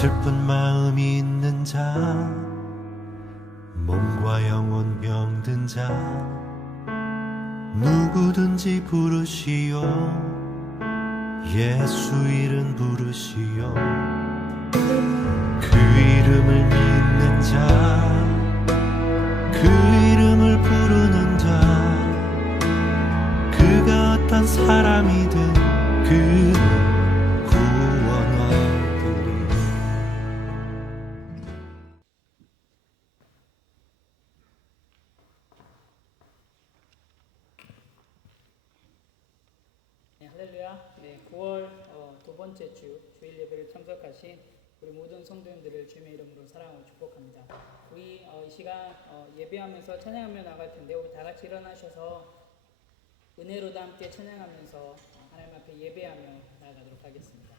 슬픈 마음이 있는 자, 몸과 영혼 병든 자, 누구든지 부르시오. 예수 이름 부르시오. 그 이름을 믿는 자, 그 이름을 부르는 자, 그가 어떤 사람이든 그는 구원하리니. 네, 할렐루야. 네, 9월 두 번째 주일 예배를 참석하신 우리 모든 성도님들을 주님의 이름으로 사랑하고 축복합니다. 우리 이 시간 예배하면서 찬양하며 나갈 텐데, 우리 다 같이 일어나셔서 은혜로도 함께 찬양하면서 하나님 앞에 예배하며 나아가도록 하겠습니다.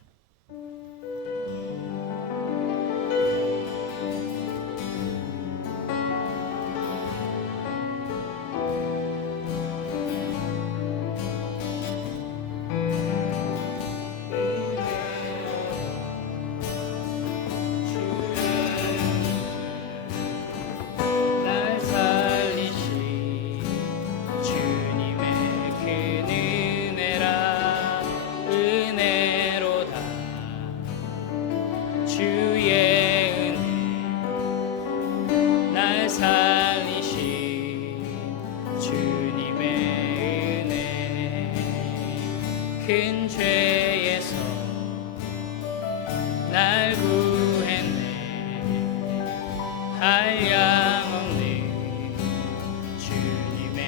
큰 죄에서 날 구했네. 한량없는 주님의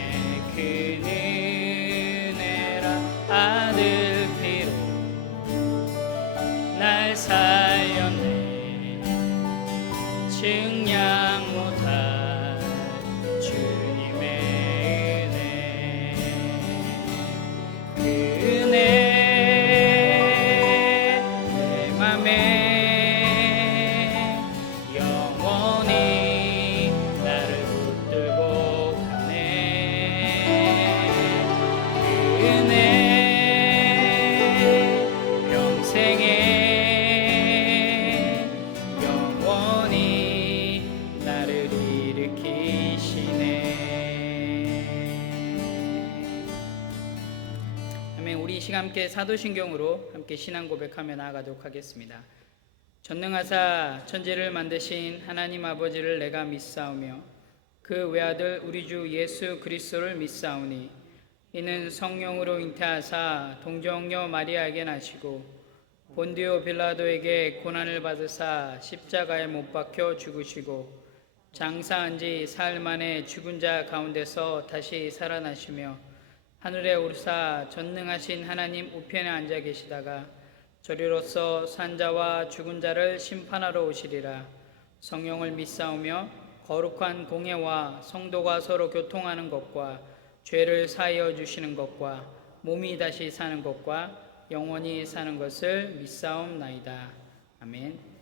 큰 은혜라. 아들 피로 날 살렸네. 증량 못할 주님의 은혜. 우리 이 시간 함께 사도신경으로 함께 신앙 고백하며 나아가도록 하겠습니다. 전능하사 천지를 만드신 하나님 아버지를 내가 믿사오며 그 외아들 우리 주 예수 그리스도를 믿사오니 이는 성령으로 잉태하사 동정녀 마리아에게 나시고 본디오 빌라도에게 고난을 받으사 십자가에 못 박혀 죽으시고 장사한 지 사흘 만에 죽은 자 가운데서 다시 살아나시며 하늘에 오르사 전능하신 하나님 우편에 앉아 계시다가 저리로서 산자와 죽은 자를 심판하러 오시리라. 성령을 믿사오며 거룩한 공예와 성도가 서로 교통하는 것과 죄를 사하여 주시는 것과 몸이 다시 사는 것과 영원히 사는 것을 믿사옵나이다. 아멘.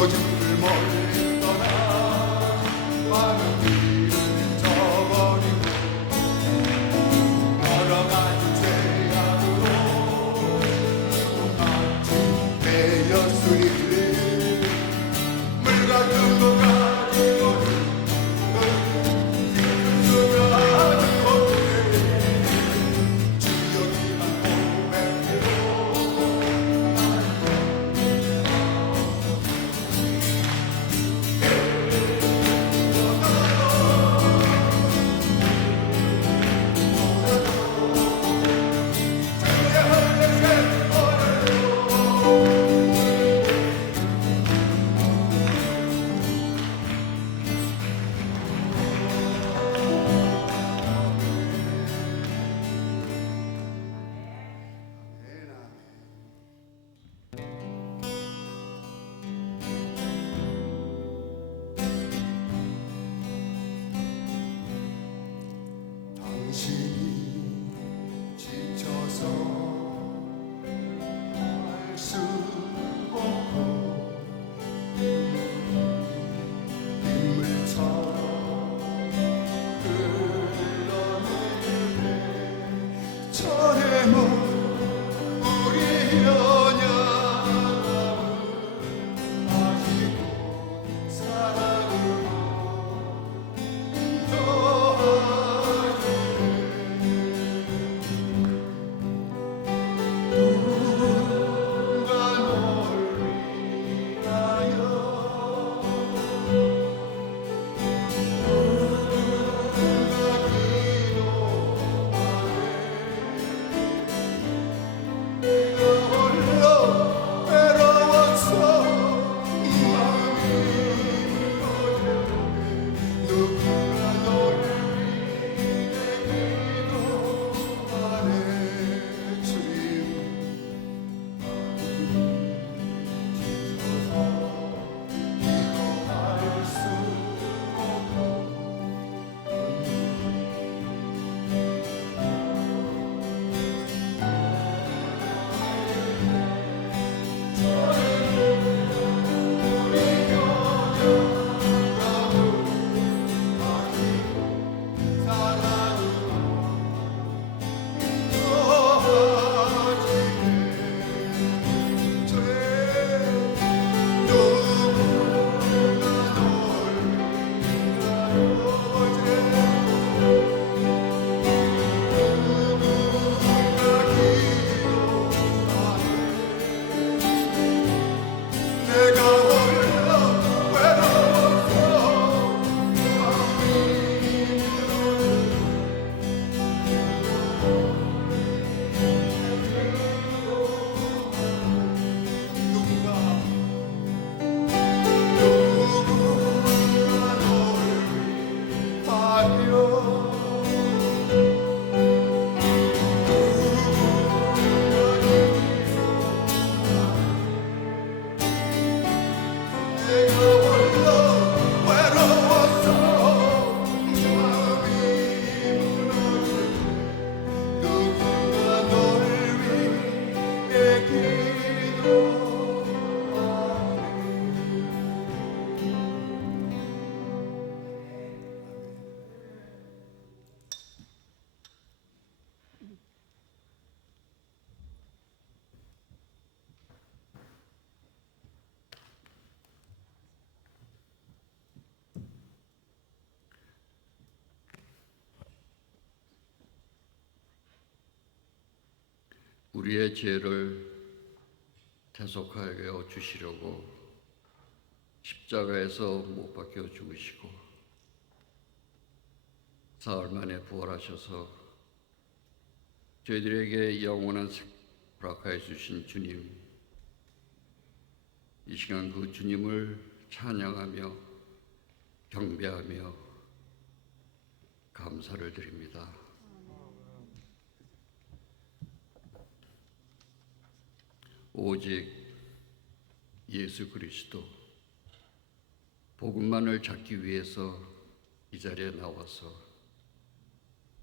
아버지를 멀리 떠나 많은 일을 저버리고 걸어가는 죄악으로 아침 되었으니 물 같은 것 가지고는 수가 하는 것에 지역이만 고백해도 당신이 지쳐서 할 수 없고 빗물처럼 흘러내리네 전에 우리 연약함을 아시고 사랑으로 우리의 죄를 대속하여 주시려고 십자가에서 못 박혀 죽으시고 사흘 만에 부활하셔서 저희들에게 영원한 생명을 허락하여 주신 주님, 이 시간 그 주님을 찬양하며 경배하며 감사를 드립니다. 오직 예수 그리스도 복음만을 찾기 위해서 이 자리에 나와서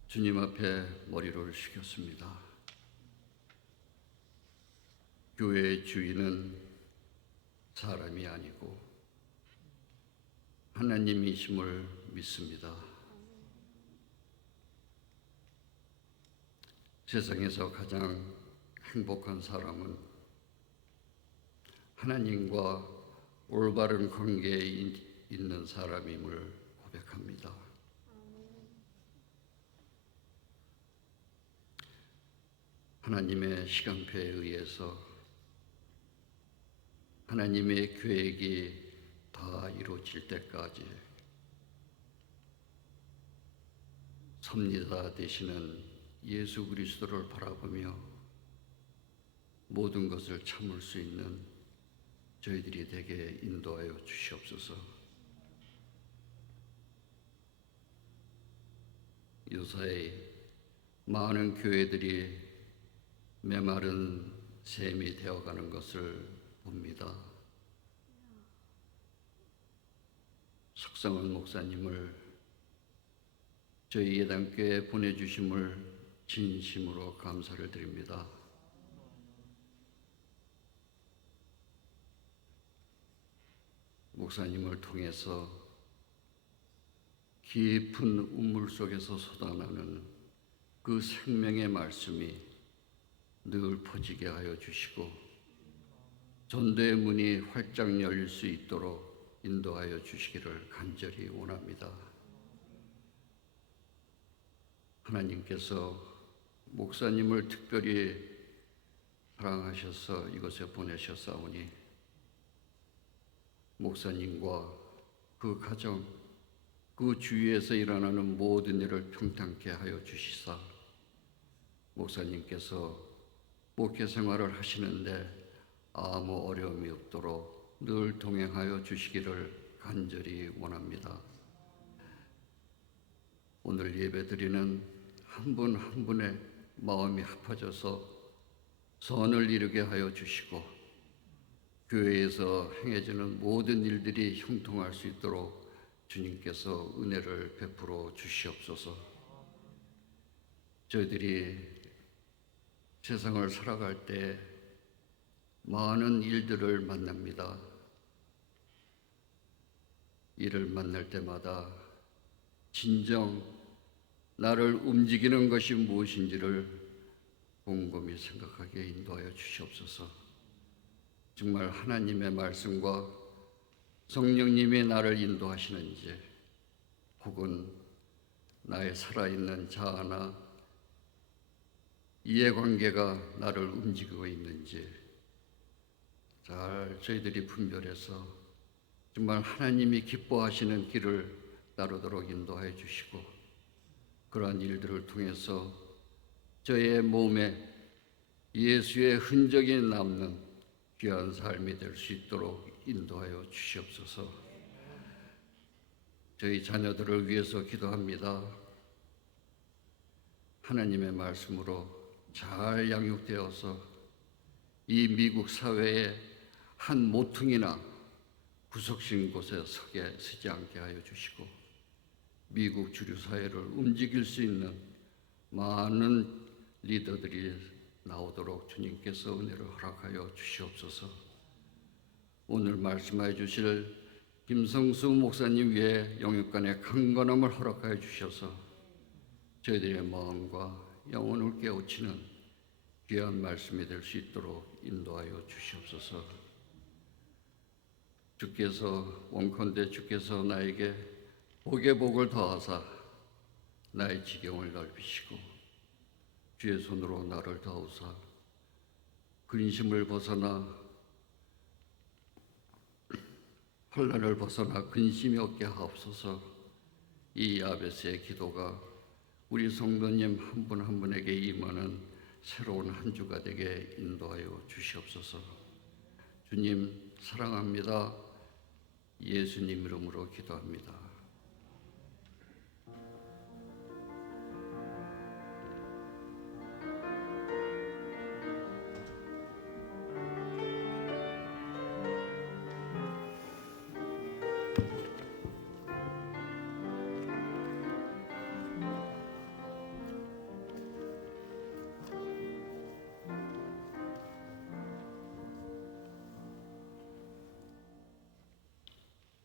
주님 앞에 머리를 숙였습니다. 교회의 주인은 사람이 아니고 하나님이심을 믿습니다. 세상에서 가장 행복한 사람은 하나님과 올바른 관계에 있는 사람임을 고백합니다. 하나님의 시간표에 의해서 하나님의 계획이 다 이루어질 때까지 섭리자 되시는 예수 그리스도를 바라보며 모든 것을 참을 수 있는 저희들이 되게 인도하여 주시옵소서. 요사이 많은 교회들이 메마른 샘이 되어가는 것을 봅니다. 석성원 목사님을 저희 예단교회에 보내주심을 진심으로 감사를 드립니다. 목사님을 통해서 깊은 우물 속에서 솟아나는 그 생명의 말씀이 늘 퍼지게 하여 주시고 전도의 문이 활짝 열릴 수 있도록 인도하여 주시기를 간절히 원합니다. 하나님께서 목사님을 특별히 사랑하셔서 이곳에 보내셨사오니 목사님과 그 가정, 그 주위에서 일어나는 모든 일을 평탄케 하여 주시사 목사님께서 목회 생활을 하시는데 아무 어려움이 없도록 늘 동행하여 주시기를 간절히 원합니다. 오늘 예배드리는 한 분 한 분의 마음이 합해져서 선을 이루게 하여 주시고 교회에서 행해지는 모든 일들이 형통할 수 있도록 주님께서 은혜를 베풀어 주시옵소서. 저희들이 세상을 살아갈 때 많은 일들을 만납니다. 이를 만날 때마다 진정 나를 움직이는 것이 무엇인지를 곰곰이 생각하게 인도하여 주시옵소서. 정말 하나님의 말씀과 성령님이 나를 인도하시는지 혹은 나의 살아있는 자아나 이해관계가 나를 움직이고 있는지 잘 저희들이 분별해서 정말 하나님이 기뻐하시는 길을 따르도록 인도하여 주시고 그러한 일들을 통해서 저의 몸에 예수의 흔적이 남는 귀한 삶이 될 수 있도록 인도하여 주시옵소서. 저희 자녀들을 위해서 기도합니다. 하나님의 말씀으로 잘 양육되어서 이 미국 사회의 한 모퉁이나 구석진 곳에 서지 않게 하여 주시고 미국 주류 사회를 움직일 수 있는 많은 리더들이 나오도록 주님께서 은혜를 허락하여 주시옵소서. 오늘 말씀하여 주실 김성수 목사님 위에 영육간의 강건함을 허락하여 주셔서 저희들의 마음과 영혼을 깨우치는 귀한 말씀이 될 수 있도록 인도하여 주시옵소서. 주께서 원컨대 주께서 나에게 복의 복을 더하사 나의 지경을 넓히시고 주의 손으로 나를 도우사 근심을 벗어나 혼란을 벗어나 근심이 없게 하옵소서. 이 야베스의 기도가 우리 성도님 한 분 한 분에게 임하는 새로운 한 주가 되게 인도하여 주시옵소서. 주님 사랑합니다. 예수님 이름으로 기도합니다.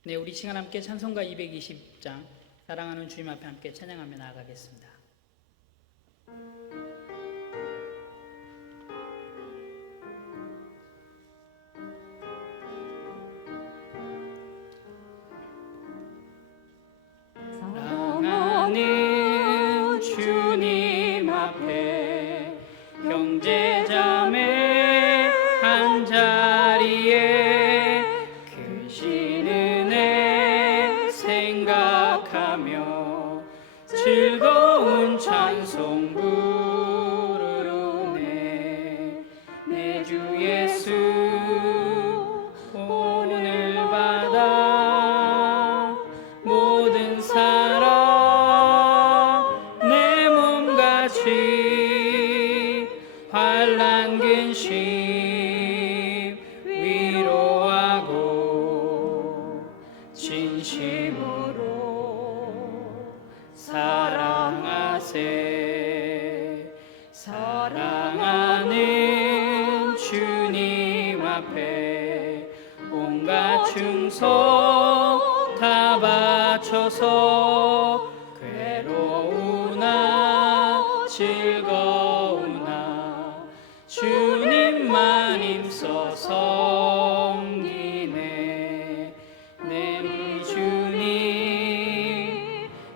네, 우리 시간 함께 찬송가 220장 사랑하는 주님 앞에 함께 찬양하며 나아가겠습니다. 사랑하는 주님 앞에 형제자매 한 자리에 크신 은혜 생각하며 즐거운 찬송 부르네. 내 주 예수 오늘 받아 모든 사랑 내 몸같이 환난 근심 위로하고 진심으로 사랑하세. 사랑하는 주님 앞에 온갖 충성 다 바쳐서 괴로우나 즐거우나 주님만 힘써 섬기네. 내 주님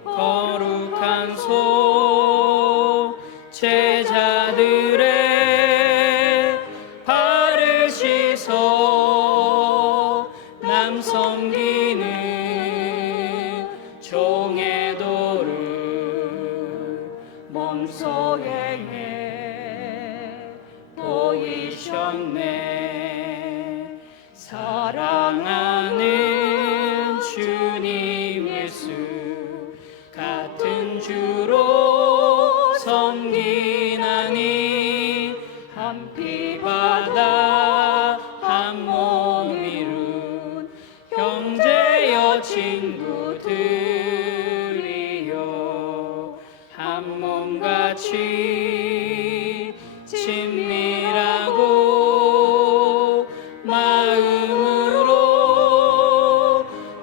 거룩한 손 제자들의 발을 씻어 남 섬기는 종의 도를 몸소 행해 보이셨네. 사랑하는 주님 예수 같은 주로 섬기나니 한 피 바다 한 몸 이룬 형제여 친구들이여 한 몸같이 친밀하고 마음으로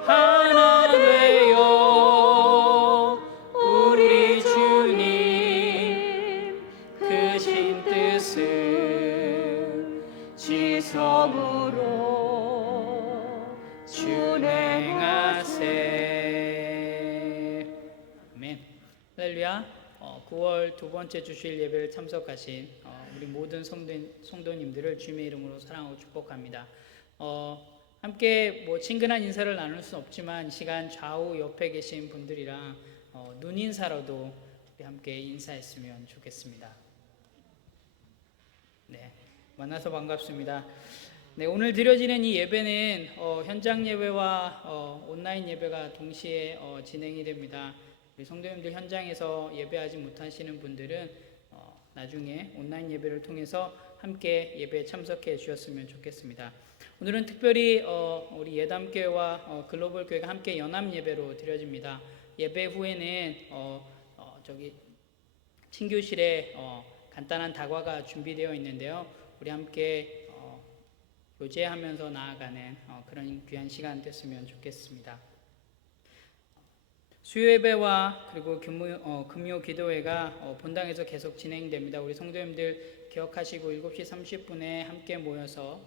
하나 되어 우리 주님 크신 뜻을 지성으로 준행하세. 아멘. 할렐루야. 9월 두 번째 주일 예배를 참석하신 우리 모든 성도님들을 주님의 이름으로 사랑하고 축복합니다. 함께 친근한 인사를 나눌 수는 없지만 이 시간 좌우 옆에 계신 분들이랑 눈 인사로도 우리 함께 인사했으면 좋겠습니다. 네, 만나서 반갑습니다. 네, 오늘 드려지는 이 예배는 현장 예배와 온라인 예배가 동시에 진행이 됩니다. 우리 성도님들 현장에서 예배하지 못하시는 분들은 나중에 온라인 예배를 통해서 함께 예배에 참석해 주셨으면 좋겠습니다. 오늘은 특별히 우리 예담교회와 글로벌교회가 함께 연합 예배로 드려집니다. 예배 후에는 저기 친교실에 간단한 다과가 준비되어 있는데요. 우리 함께 교제하면서 나아가는 그런 귀한 시간 됐으면 좋겠습니다. 수요예배와 그리고 금요 기도회가 본당에서 계속 진행됩니다. 우리 성도님들 기억하시고 7시 30분에 함께 모여서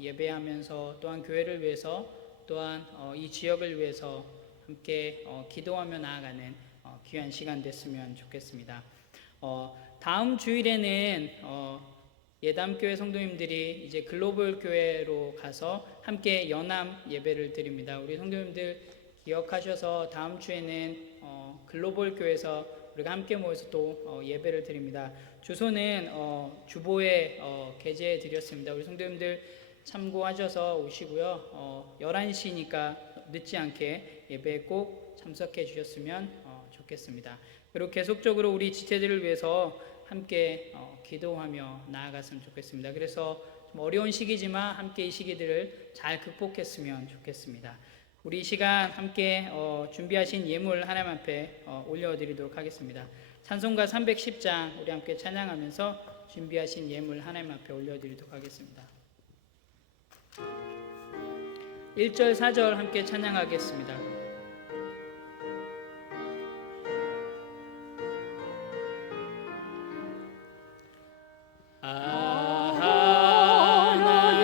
예배하면서 또한 교회를 위해서 또한 이 지역을 위해서 함께 기도하며 나아가는 귀한 시간 됐으면 좋겠습니다. 다음 주일에는 예담교회 성도님들이 이제 글로벌 교회로 가서 함께 연합 예배를 드립니다. 우리 성도님들 기억하셔서 다음 주에는 글로벌 교회에서 우리가 함께 모여서 또 예배를 드립니다. 주소는 주보에 게재해 드렸습니다. 우리 성도님들 참고하셔서 오시고요. 11시니까 늦지 않게 예배에 꼭 참석해 주셨으면 좋겠습니다. 그리고 계속적으로 우리 지체들을 위해서 함께 기도하며 나아갔으면 좋겠습니다. 그래서 좀 어려운 시기지만 함께 이 시기들을 잘 극복했으면 좋겠습니다. 우리 이 시간 함께 준비하신 예물 하나님 앞에 올려드리도록 하겠습니다. 찬송가 310장 우리 함께 찬양하면서 준비하신 예물 하나님 앞에 올려드리도록 하겠습니다. 1절, 4절 함께 찬양하겠습니다.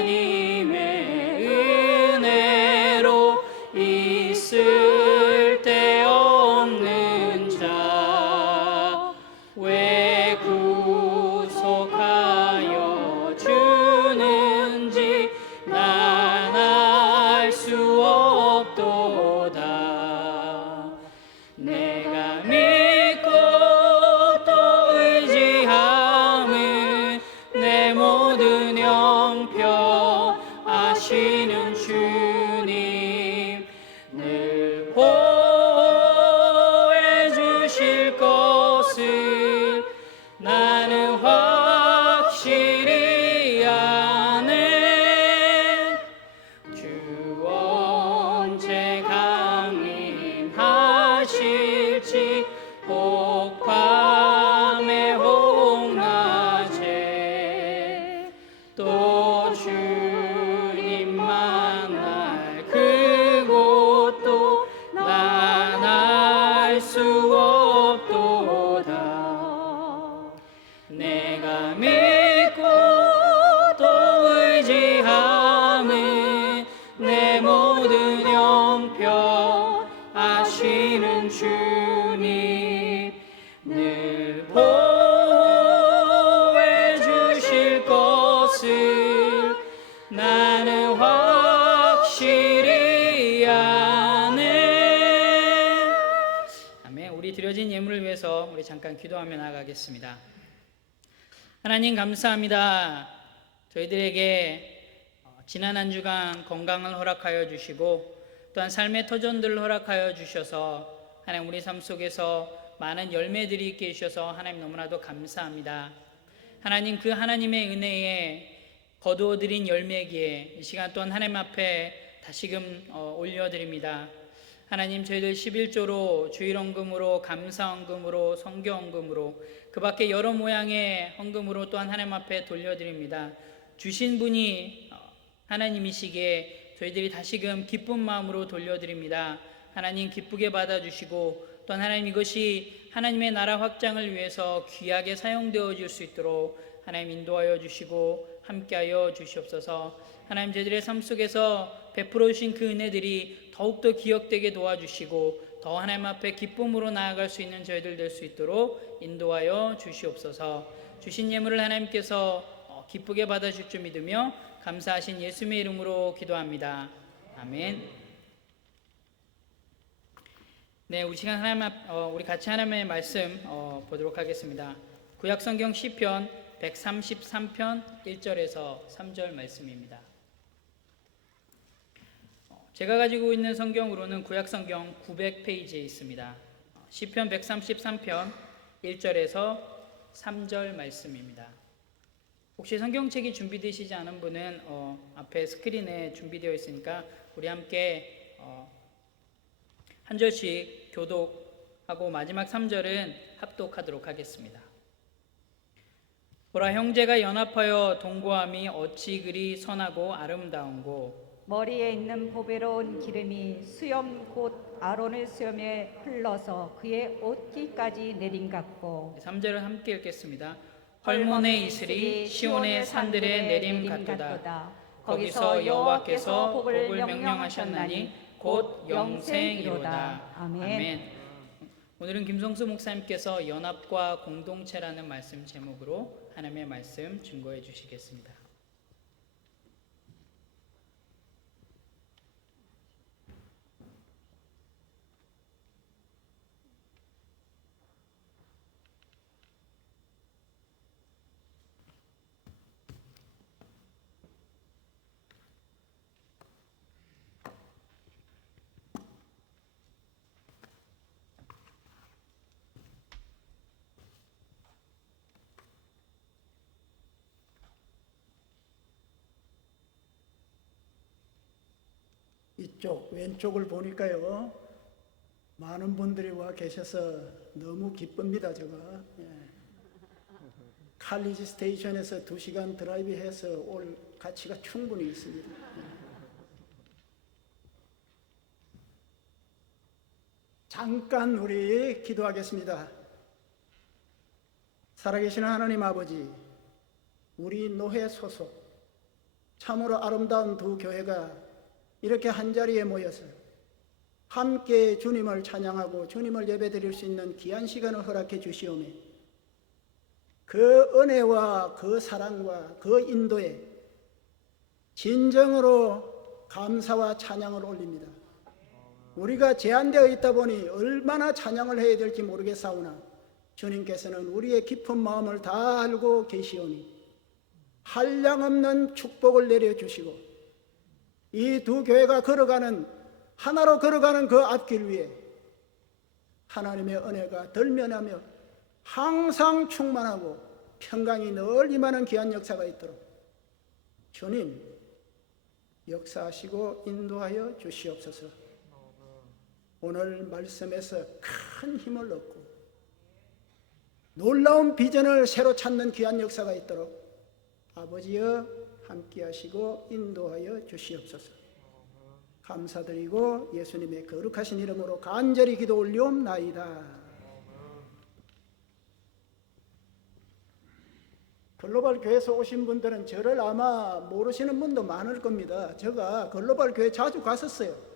하나님의 은혜로 있을 데 없는 자 왜 구속하여 주는지 난 알 수 없도다. 내가 믿고 또 의지함은 내 모든 형편 아시는 주님 늘 보호해 주실 것을 나는 확실히 아네. 주 언제 강림하실지 혹 밤에 혹 낮에 또 주님 만날 그곳도 난 알 수 없도다. 내가 믿고 또 의지함은 내 모든 형편 아시는 주님 늘 보호해 주실 것을 나는 확실히 아네. 아멘. 우리 드려진 예물을 위해서 우리 잠깐 기도하며 나아가겠습니다. 하나님 감사합니다. 저희들에게 지난 한 주간 건강을 허락하여 주시고 또한 삶의 터전들을 허락하여 주셔서 하나님 우리 삶 속에서 많은 열매들이 있게 해주셔서 하나님 너무나도 감사합니다. 하나님 그 하나님의 은혜에 거두어드린 열매기에 이 시간 또한 하나님 앞에 다시금 올려드립니다. 하나님 저희들 11조로 주일헌금으로 감사헌금으로 성교헌금으로 그 밖에 여러 모양의 헌금으로 또한 하나님 앞에 돌려드립니다. 주신 분이 하나님이시기에 저희들이 다시금 기쁜 마음으로 돌려드립니다. 하나님 기쁘게 받아주시고 또한 하나님 이것이 하나님의 나라 확장을 위해서 귀하게 사용되어 줄 수 있도록 하나님 인도하여 주시고 함께하여 주시옵소서. 하나님 저희들의 삶 속에서 베풀어 주신 그 은혜들이 더욱더 기억되게 도와주시고 더 하나님 앞에 기쁨으로 나아갈 수 있는 저희들 될 수 있도록 인도하여 주시옵소서. 주신 예물을 하나님께서 기쁘게 받아줄 줄 믿으며 감사하신 예수님의 이름으로 기도합니다. 아멘. 네, 우리 시간 우리 같이 하나님의 말씀 보도록 하겠습니다. 구약성경 시편 133편 1절에서 3절 말씀입니다. 제가 가지고 있는 성경으로는 구약성경 900페이지에 있습니다. 시편 133편 1절에서 3절 말씀입니다. 혹시 성경책이 준비되시지 않은 분은 앞에 스크린에 준비되어 있으니까 우리 함께 한 절씩 교독하고 마지막 3절은 합독하도록 하겠습니다. 보라 형제가 연합하여 동거함이 어찌 그리 선하고 아름다운고 머리에 있는 보배로운 기름이 수염 곧 아론의 수염에 흘러서 그의 옷깃까지 내림 같고 3절을 함께 읽겠습니다. 헐몬의 이슬이 시온의 산들에 내림 같도다. 거기서 여호와께서 복을 명령하셨나니 곧 영생이로다. 아멘. 오늘은 김성수 목사님께서 연합과 공동체라는 말씀 제목으로 하나님의 말씀 증거해 주시겠습니다. 이쪽 왼쪽을 보니까요 많은 분들이 와 계셔서 너무 기쁩니다. 제가 칼리지 스테이션에서 2시간 드라이브해서 올 가치가 충분히 있습니다. 잠깐 우리 기도하겠습니다. 살아계시는 하나님 아버지, 우리 노회 소속 참으로 아름다운 두 교회가 이렇게 한자리에 모여서 함께 주님을 찬양하고 주님을 예배드릴 수 있는 귀한 시간을 허락해 주시오며 그 은혜와 그 사랑과 그 인도에 진정으로 감사와 찬양을 올립니다. 우리가 제한되어 있다 보니 얼마나 찬양을 해야 될지 모르겠사오나 주님께서는 우리의 깊은 마음을 다 알고 계시오니 한량없는 축복을 내려주시고 이 두 교회가 하나로 걸어가는 그 앞길 위에 하나님의 은혜가 덜면하며 항상 충만하고 평강이 늘 임하는 귀한 역사가 있도록 주님 역사하시고 인도하여 주시옵소서. 오늘 말씀에서 큰 힘을 얻고 놀라운 비전을 새로 찾는 귀한 역사가 있도록 아버지여 함께 하시고 인도하여 주시옵소서. 감사드리고 예수님의 거룩하신 이름으로 간절히 기도 올리옵나이다. 글로벌 교회에서 오신 분들은 저를 아마 모르시는 분도 많을 겁니다. 제가 글로벌 교회 자주 갔었어요.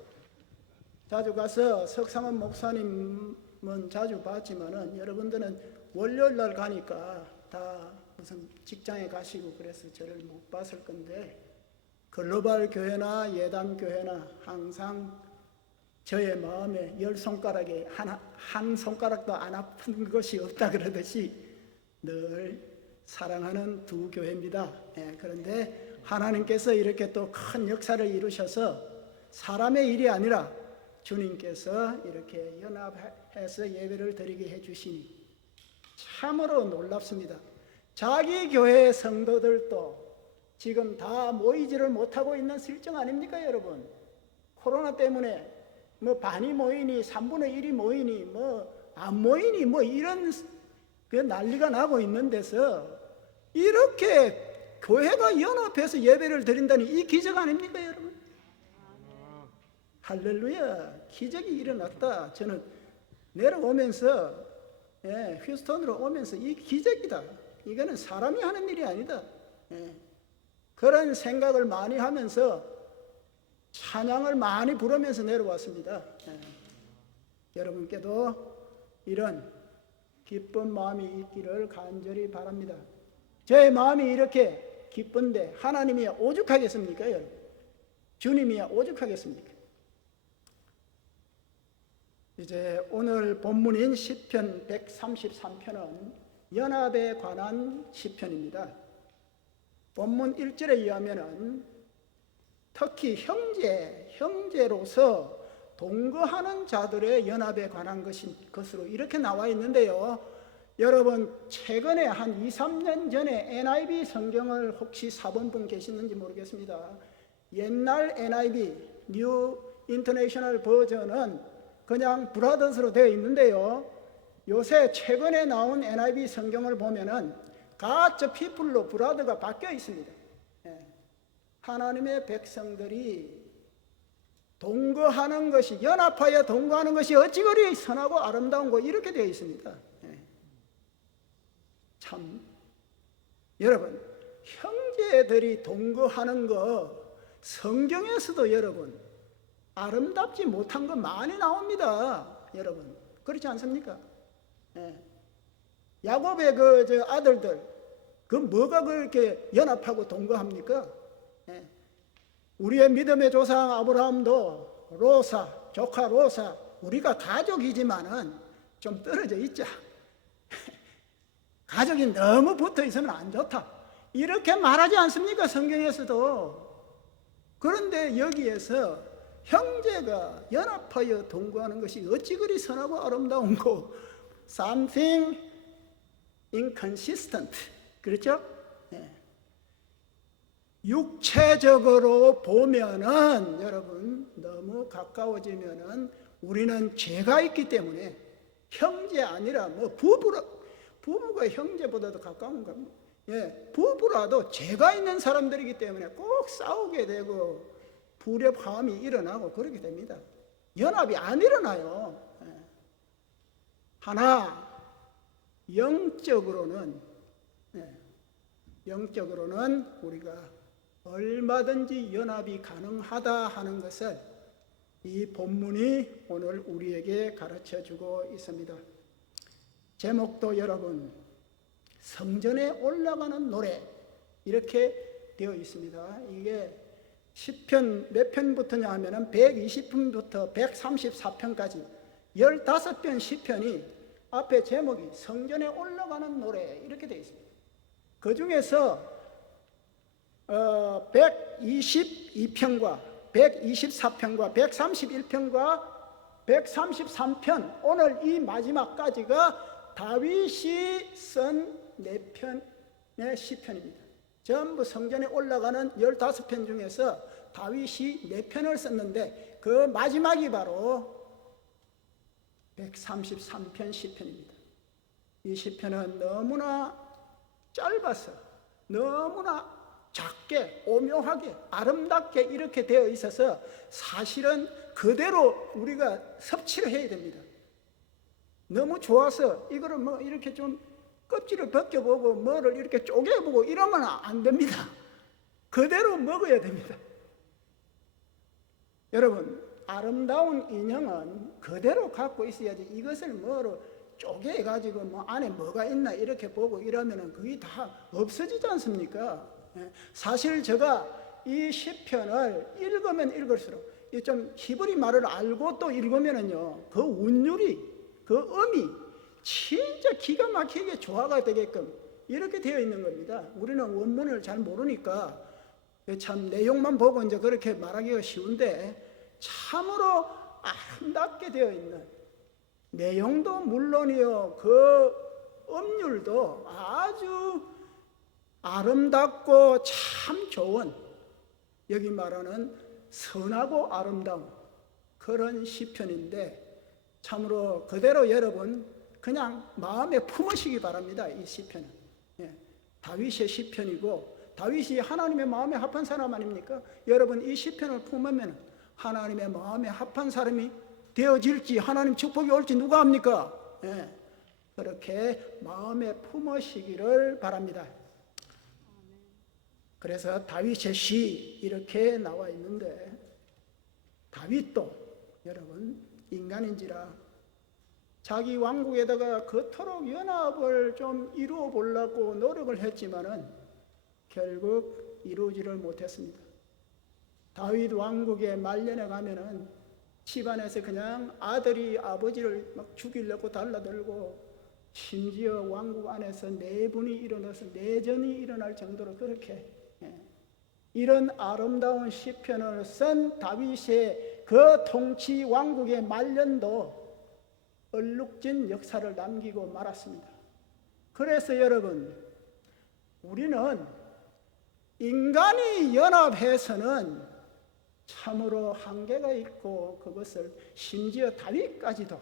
자주 가서 석상원 목사님은 자주 봤지만은 여러분들은 월요일 날 가니까 다 무슨 직장에 가시고 그래서 저를 못 봤을 건데 글로벌 교회나 예단 교회나 항상 저의 마음에 열 손가락에 한 손가락도 안 아픈 것이 없다 그러듯이 늘 사랑하는 두 교회입니다. 그런데 하나님께서 이렇게 또 큰 역사를 이루셔서 사람의 일이 아니라 주님께서 이렇게 연합해서 예배를 드리게 해주시니 참으로 놀랍습니다. 자기 교회 성도들도 지금 다 모이지를 못하고 있는 실정 아닙니까 여러분? 코로나 때문에 뭐 반이 모이니 3분의 1이 모이니 뭐 안 모이니 뭐 이런 그 난리가 나고 있는 데서 이렇게 교회가 연합해서 예배를 드린다니 이 기적 아닙니까 여러분? 할렐루야, 기적이 일어났다. 저는 내려오면서 휴스턴으로 오면서 이 기적이다. 이거는 사람이 하는 일이 아니다. 그런 생각을 많이 하면서 찬양을 많이 부르면서 내려왔습니다. 여러분께도 이런 기쁜 마음이 있기를 간절히 바랍니다. 저의 마음이 이렇게 기쁜데 하나님이 오죽하겠습니까 여러분? 주님이 오죽하겠습니까? 이제 오늘 본문인 시편 133편은 연합에 관한 시편입니다. 본문 1절에 의하면은 특히 형제로서 동거하는 자들의 연합에 관한 것으로 이렇게 나와 있는데요. 여러분 최근에 한 2, 3년 전에 NIV 성경을 혹시 사본 분 계시는지 모르겠습니다. 옛날 NIV New International 버전은 그냥 브라더스로 되어 있는데요. 요새 최근에 나온 NIV 성경을 보면은 God's people로 브라더가 바뀌어 있습니다. 하나님의 백성들이 동거하는 것이 연합하여 동거하는 것이 어찌 그리 선하고 아름다운고 이렇게 되어 있습니다. 참 여러분 형제들이 동거하는 거 성경에서도 여러분 아름답지 못한 거 많이 나옵니다. 여러분 그렇지 않습니까? 야곱의 그 아들들 그 뭐가 그렇게 연합하고 동거합니까? 우리의 믿음의 조상 아브라함도 조카 로사 우리가 가족이지만은 좀 떨어져 있자. 가족이 너무 붙어 있으면 안 좋다. 이렇게 말하지 않습니까? 성경에서도. 그런데 여기에서 형제가 연합하여 동거하는 것이 어찌 그리 선하고 아름다운고 something inconsistent 그렇죠? 육체적으로 보면은 여러분 너무 가까워지면은 우리는 죄가 있기 때문에 형제 아니라 뭐 부부가 형제보다도 가까운 겁니다. 부부라도 죄가 있는 사람들이기 때문에 꼭 싸우게 되고 불협화음이 일어나고 그렇게 됩니다. 연합이 안 일어나요. 하나 영적으로는 우리가 얼마든지 연합이 가능하다 하는 것을 이 본문이 오늘 우리에게 가르쳐 주고 있습니다. 제목도 여러분 성전에 올라가는 노래 이렇게 되어 있습니다. 이게 시편 몇 편부터냐 하면은 120편부터 134편까지 15편 시편이 앞에 제목이 성전에 올라가는 노래 이렇게 되어 있습니다. 그 중에서 122편과 124편과 131편과 133편 오늘 이 마지막까지가 다윗이 쓴 4편의 시편입니다. 전부 성전에 올라가는 15편 중에서 다윗이 4편을 썼는데 그 마지막이 바로 133편 시편입니다. 이 시편은 너무나 짧아서 너무나 작게 오묘하게 아름답게 이렇게 되어 있어서 사실은 그대로 우리가 섭취를 해야 됩니다. 너무 좋아서 이거를 뭐 이렇게 좀 껍질을 벗겨보고 뭐를 이렇게 쪼개보고 이러면 안 됩니다. 그대로 먹어야 됩니다. 여러분 아름다운 인형은 그대로 갖고 있어야지 이것을 뭐로 쪼개가지고 뭐 안에 뭐가 있나 이렇게 보고 이러면은 그게 다 없어지지 않습니까? 사실 제가 이 시편을 읽으면 읽을수록 좀 히브리 말을 알고 또 읽으면은요 그 운율이 그 음이 진짜 기가 막히게 조화가 되게끔 이렇게 되어 있는 겁니다. 우리는 원문을 잘 모르니까 참 내용만 보고 이제 그렇게 말하기가 쉬운데 참으로 아름답게 되어 있는 내용도 물론이요 그 음률도 아주 아름답고 참 좋은 여기 말하는 선하고 아름다운 그런 시편인데 참으로 그대로 여러분 그냥 마음에 품으시기 바랍니다. 이 시편은 다윗의 시편이고 다윗이 하나님의 마음에 합한 사람 아닙니까? 여러분 이 시편을 품으면 하나님의 마음에 합한 사람이 되어질지 하나님 축복이 올지 누가 합니까? 그렇게 마음에 품으시기를 바랍니다. 그래서 다윗의 시 이렇게 나와 있는데 다윗도 여러분 인간인지라 자기 왕국에다가 그토록 연합을 좀 이루어 보려고 노력을 했지만은 결국 이루지를 못했습니다. 다윗 왕국의 말년에 가면은 집안에서 그냥 아들이 아버지를 막 죽이려고 달라들고 심지어 왕국 안에서 내분이 일어나서 내전이 일어날 정도로 그렇게 이런 아름다운 시편을 쓴 다윗의 그 통치 왕국의 말년도 얼룩진 역사를 남기고 말았습니다. 그래서 여러분 우리는 인간이 연합해서는 참으로 한계가 있고 그것을 심지어 다윗까지도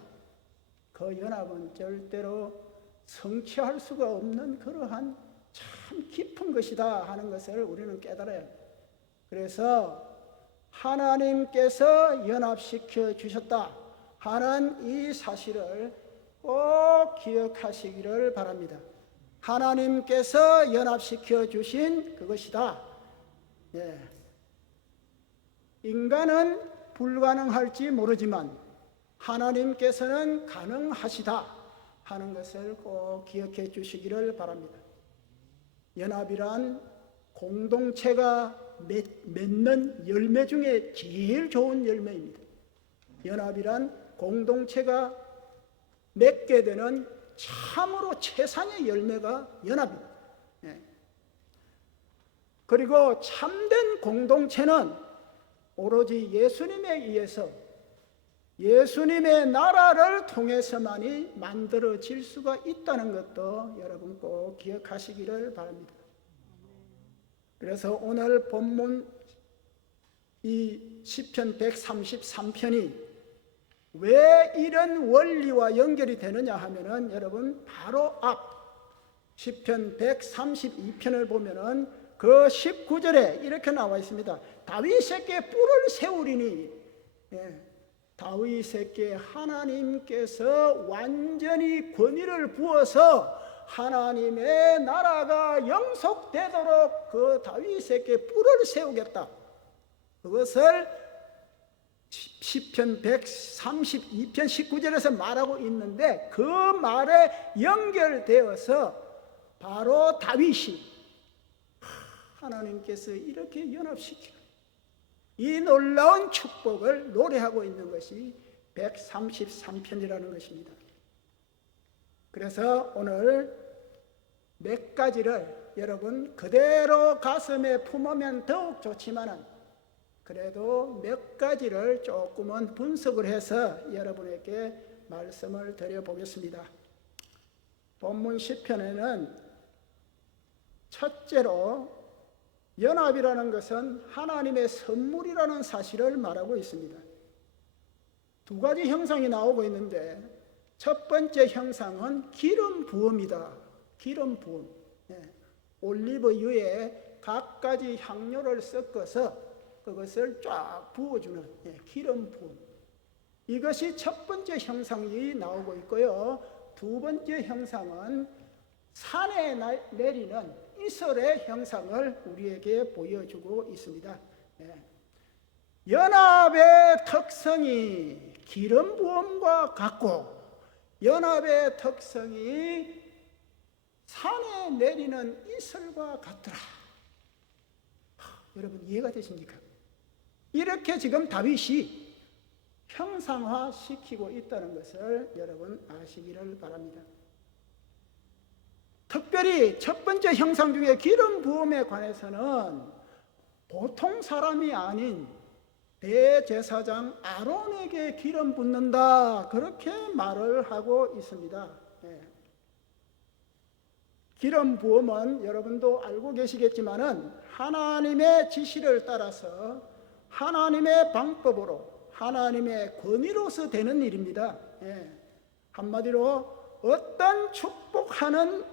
그 연합은 절대로 성취할 수가 없는 그러한 참 깊은 것이다 하는 것을 우리는 깨달아야 합니다. 그래서 하나님께서 연합시켜 주셨다 하는 이 사실을 꼭 기억하시기를 바랍니다. 하나님께서 연합시켜 주신 그것이다. 인간은 불가능할지 모르지만 하나님께서는 가능하시다 하는 것을 꼭 기억해 주시기를 바랍니다. 연합이란 공동체가 맺는 열매 중에 제일 좋은 열매입니다. 연합이란 공동체가 맺게 되는 참으로 최상의 열매가 연합입니다. 그리고 참된 공동체는 오로지 예수님에 의해서 예수님의 나라를 통해서만이 만들어질 수가 있다는 것도 여러분 꼭 기억하시기를 바랍니다. 그래서 오늘 본문 이 시편 133편이 왜 이런 원리와 연결이 되느냐 하면은 여러분 바로 앞 시편 132편을 보면은 그 19절에 이렇게 나와 있습니다. 다윗에게 뿔을 세우리니 다윗에게 하나님께서 완전히 권위를 부어서 하나님의 나라가 영속되도록 그 다윗에게 뿔을 세우겠다. 그것을 시편 132편 19절에서 말하고 있는데, 그 말에 연결되어서 바로 다윗이 하나님께서 이렇게 연합시키는 이 놀라운 축복을 노래하고 있는 것이 133편이라는 것입니다. 그래서 오늘 몇 가지를 여러분 그대로 가슴에 품으면 더욱 좋지만은, 그래도 몇 가지를 조금은 분석을 해서 여러분에게 말씀을 드려보겠습니다. 본문 시편에는 첫째로 연합이라는 것은 하나님의 선물이라는 사실을 말하고 있습니다. 두 가지 형상이 나오고 있는데, 첫 번째 형상은 기름 부음이다. 기름 부음. 올리브유에 갖가지 향료를 섞어서 그것을 쫙 부어주는 기름 부음. 이것이 첫 번째 형상이 나오고 있고요. 두 번째 형상은 산에 내리는 이슬의 형상을 우리에게 보여주고 있습니다. 연합의 특성이 기름 부음과 같고, 연합의 특성이 산에 내리는 이슬과 같더라. 여러분 이해가 되십니까? 이렇게 지금 다윗이 형상화시키고 있다는 것을 여러분 아시기를 바랍니다. 특별히 첫 번째 형상 중에 기름 부음에 관해서는 보통 사람이 아닌 대제사장 아론에게 기름 붓는다, 그렇게 말을 하고 있습니다. 기름 부음은 여러분도 알고 계시겠지만은 하나님의 지시를 따라서 하나님의 방법으로 하나님의 권위로서 되는 일입니다. 한마디로 어떤 축복하는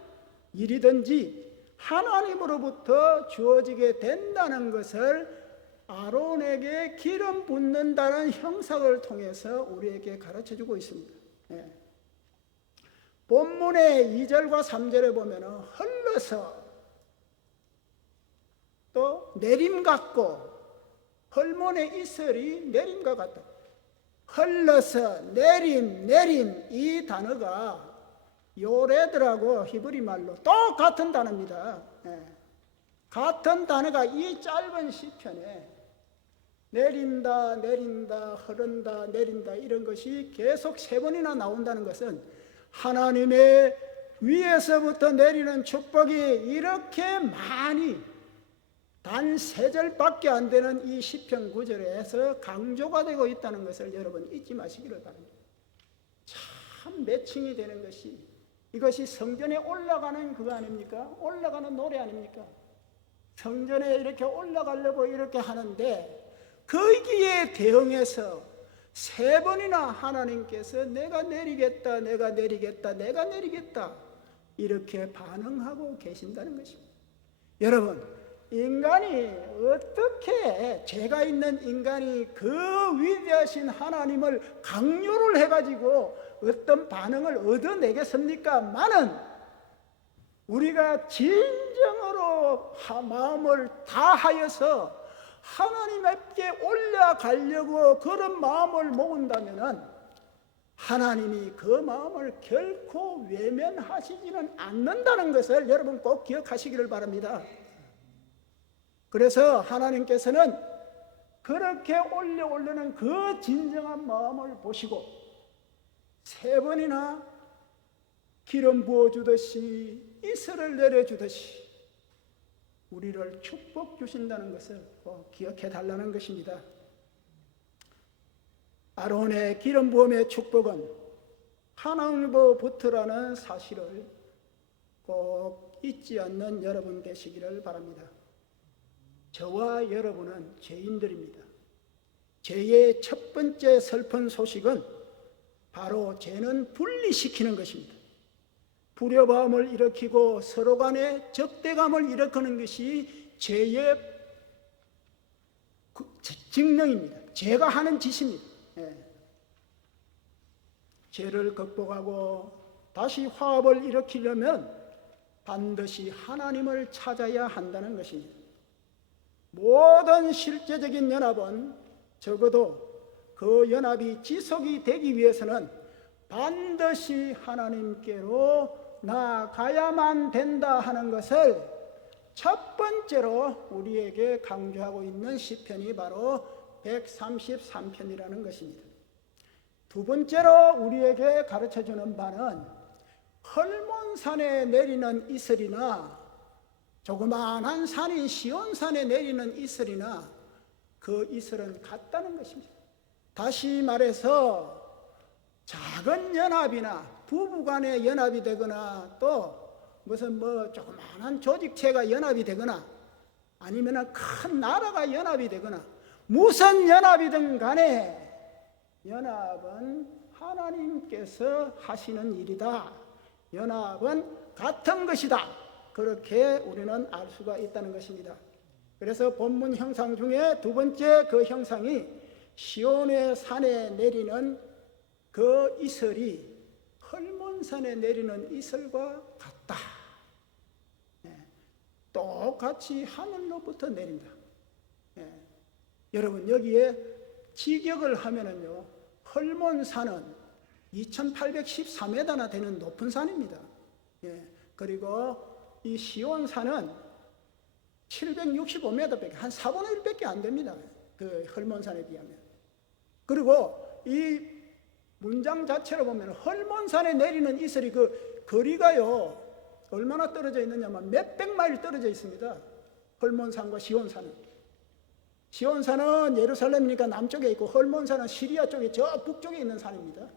일이든지 하나님으로부터 주어지게 된다는 것을 아론에게 기름 붓는다는 형상을 통해서 우리에게 가르쳐주고 있습니다. 본문의 2절과 3절에 보면 흘러서, 또 내림 같고, 헐몬의 이슬이 내림과 같다. 흘러서, 내림, 이 단어가 요레드라고 히브리 말로 똑같은 단어입니다. 같은 단어가 이 짧은 시편에 내린다, 흐른다, 내린다, 이런 것이 계속 3번이나 나온다는 것은 하나님의 위에서부터 내리는 축복이 이렇게 많이 단 3절밖에 안 되는 이 시편 9절에서 강조가 되고 있다는 것을 여러분 잊지 마시기를 바랍니다. 참 매칭이 되는 것이, 이것이 성전에 올라가는 그거 아닙니까? 올라가는 노래 아닙니까? 성전에 이렇게 올라가려고 이렇게 하는데, 거기에 대응해서 3번이나 하나님께서 내가 내리겠다 이렇게 반응하고 계신다는 것입니다. 여러분, 인간이 어떻게, 죄가 있는 인간이 그 위대하신 하나님을 강요를 해가지고 어떤 반응을 얻어내겠습니까? 많은 우리가 진정으로 마음을 다하여서 하나님께 올라가려고 그런 마음을 모은다면 하나님이 그 마음을 결코 외면하시지는 않는다는 것을 여러분 꼭 기억하시기를 바랍니다. 그래서 하나님께서는 그렇게 올려오려는 그 진정한 마음을 보시고 3번이나 기름 부어주듯이 이슬을 내려주듯이 우리를 축복 주신다는 것을 꼭 기억해 달라는 것입니다. 아론의 기름 부음의 축복은 하나님으로부터라는 사실을 꼭 잊지 않는 여러분 되시기를 바랍니다. 저와 여러분은 죄인들입니다. 죄의 첫 번째 슬픈 소식은 바로 죄는 분리시키는 것입니다. 불협화음을 일으키고 서로 간에 적대감을 일으키는 것이 죄의 직능입니다. 죄가 하는 짓입니다. 죄를 극복하고 다시 화합을 일으키려면 반드시 하나님을 찾아야 한다는 것입니다. 모든 실제적인 연합은 적어도 그 연합이 지속이 되기 위해서는 반드시 하나님께로 나아가야만 된다 하는 것을 첫 번째로 우리에게 강조하고 있는 시편이 바로 133편이라는 것입니다. 두 번째로 우리에게 가르쳐주는 바는 헐몬산에 내리는 이슬이나 조그마한 산인 시온산에 내리는 이슬이나 그 이슬은 같다는 것입니다. 다시 말해서 작은 연합이나 부부간의 연합이 되거나 또 무슨 조그마한 조직체가 연합이 되거나 아니면 큰 나라가 연합이 되거나 무슨 연합이든 간에 연합은 하나님께서 하시는 일이다. 연합은 같은 것이다. 그렇게 우리는 알 수가 있다는 것입니다. 그래서 본문 형상 중에 두 번째 그 형상이 시온의 산에 내리는 그 이슬이 헐몬산에 내리는 이슬과 같다. 똑같이 하늘로부터 내린다. 여러분 여기에 직역을 하면은요, 헐몬산은 2814m나 되는 높은 산입니다. 그리고 이 시온산은 765m밖에, 한 4분의 1밖에 안 됩니다. 그 헐몬산에 비하면. 그리고 이 문장 자체로 보면 헐몬산에 내리는 이슬이 그 거리가요, 얼마나 떨어져 있느냐면 몇백 마일 떨어져 있습니다. 헐몬산과 시온산은. 시온산은 예루살렘이니까 남쪽에 있고 헐몬산은 시리아 쪽에 저 북쪽에 있는 산입니다.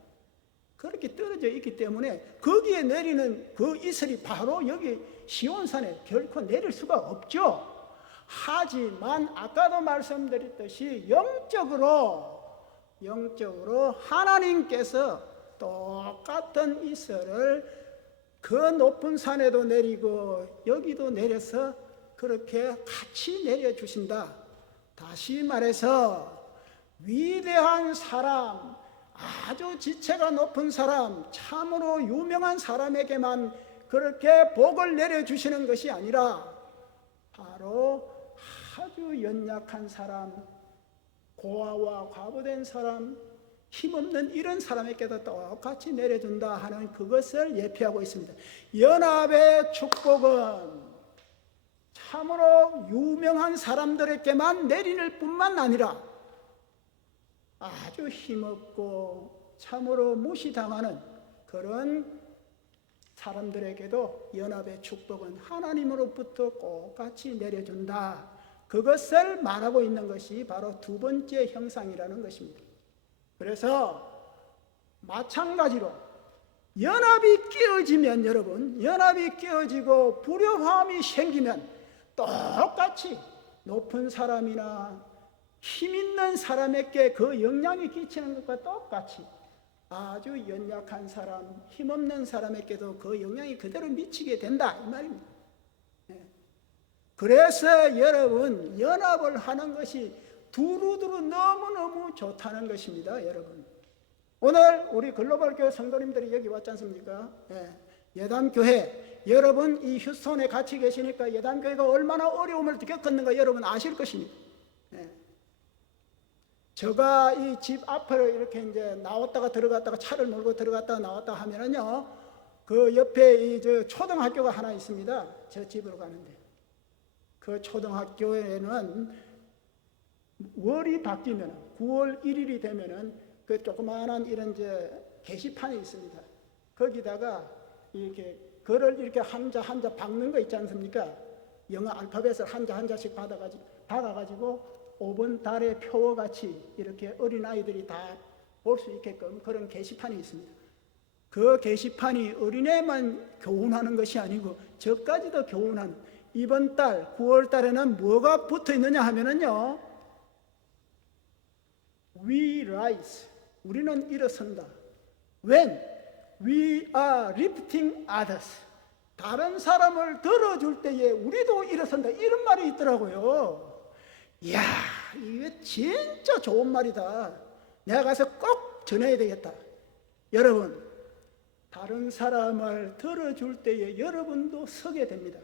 그렇게 떨어져 있기 때문에 거기에 내리는 그 이슬이 바로 여기 시온산에 결코 내릴 수가 없죠. 하지만 아까도 말씀드렸듯이 영적으로 하나님께서 똑같은 이슬을 그 높은 산에도 내리고 여기도 내려서 그렇게 같이 내려주신다. 다시 말해서 위대한 사람, 아주 지체가 높은 사람, 참으로 유명한 사람에게만 그렇게 복을 내려주시는 것이 아니라 바로 아주 연약한 사람, 고아와 과부된 사람, 힘없는 이런 사람에게도 똑같이 내려준다 하는 그것을 예표하고 있습니다. 연합의 축복은 참으로 유명한 사람들에게만 내리는 뿐만 아니라 아주 힘없고 참으로 무시당하는 그런 사람들에게도 연합의 축복은 하나님으로부터 똑같이 내려준다. 그것을 말하고 있는 것이 바로 두 번째 형상이라는 것입니다. 그래서 마찬가지로 연합이 깨어지면, 여러분, 연합이 깨어지고 불협화음이 생기면 똑같이 높은 사람이나 힘 있는 사람에게 그 영향이 끼치는 것과 똑같이 아주 연약한 사람, 힘없는 사람에게도 그 영향이 그대로 미치게 된다 이 말입니다. 그래서 여러분 연합을 하는 것이 두루두루 너무너무 좋다는 것입니다. 여러분 오늘 우리 글로벌 교회 성도님들이 여기 왔지 않습니까? 예담교회, 여러분 이 휴스톤에 같이 계시니까 예담교회가 얼마나 어려움을 겪었는가 여러분 아실 것입니다. 제가 이 집 앞으로 이렇게 이제 나왔다가 들어갔다가 차를 몰고 들어갔다가 나왔다 하면은요, 그 옆에 이 초등학교가 하나 있습니다. 저 집으로 가는데 그 초등학교에는 월이 바뀌면 9월 1일이 되면은 그 조그마한 이런 이제 게시판이 있습니다. 거기다가 이렇게 글을 이렇게 한자 박는 거 있지 않습니까? 영어 알파벳을 한자씩 박아가지고 5번 달의 표와 같이 이렇게 어린아이들이 다 볼 수 있게끔 그런 게시판이 있습니다. 그 게시판이 어린애만 교훈하는 것이 아니고 저까지도 교훈하는, 이번 달 9월 달에는 뭐가 붙어 있느냐 하면은요, We rise, 우리는 일어선다. When we are lifting others, 다른 사람을 들어줄 때에 우리도 일어선다. 이런 말이 있더라고요. 이야, 이게 진짜 좋은 말이다. 내가 가서 꼭 전해야 되겠다. 여러분, 다른 사람을 들어줄 때에 여러분도 서게 됩니다.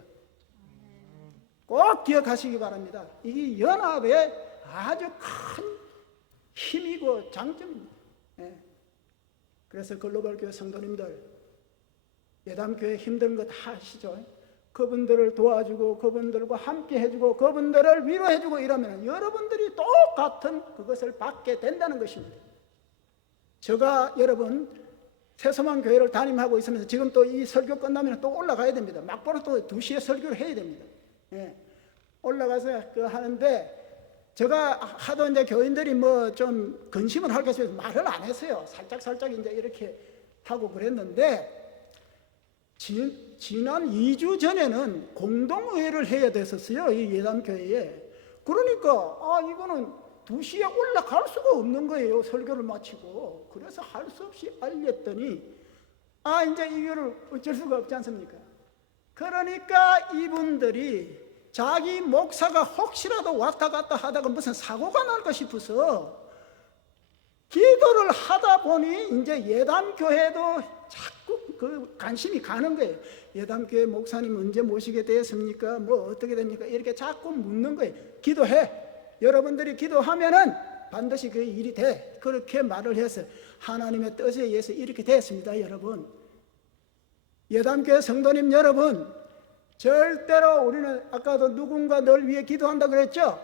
꼭 기억하시기 바랍니다. 이게 연합의 아주 큰 힘이고 장점입니다. 예. 그래서 글로벌 교회 성도님들, 예담교회 힘든 거 다 아시죠? 그분들을 도와주고 그분들과 함께 해주고 그분들을 위로해주고 이러면 여러분들이 똑같은 그것을 받게 된다는 것입니다. 제가 여러분 새소망 교회를 담임하고 있으면서 지금 또 이 설교 끝나면 또 올라가야 됩니다. 막바로 또 2시에 설교를 해야 됩니다. 예. 올라가서 그 하는데 제가 하도 이제 교인들이 뭐 좀 근심을 할까 싶어서 말을 안 했어요. 살짝 이제 이렇게 하고 그랬는데 지난 2주 전에는 공동의회를 해야 됐었어요. 이 예담교회에. 그러니까 이거는 2시에 올라갈 수가 없는 거예요. 설교를 마치고. 그래서 할 수 없이 알렸더니 이제 이거를 어쩔 수가 없지 않습니까? 그러니까 이분들이 자기 목사가 혹시라도 왔다 갔다 하다가 무슨 사고가 날까 싶어서 기도를 하다 보니 이제 예담교회도 자꾸 그 관심이 가는 거예요. 예담교회 목사님 언제 모시게 되었습니까? 뭐 어떻게 됩니까? 이렇게 자꾸 묻는 거예요. 기도해. 여러분들이 기도하면은 반드시 그 일이 돼. 그렇게 말을 해서 하나님의 뜻에 의해서 이렇게 됐습니다. 여러분, 예담교회 성도님 여러분, 절대로 우리는 아까도 누군가 널 위해 기도한다 그랬죠?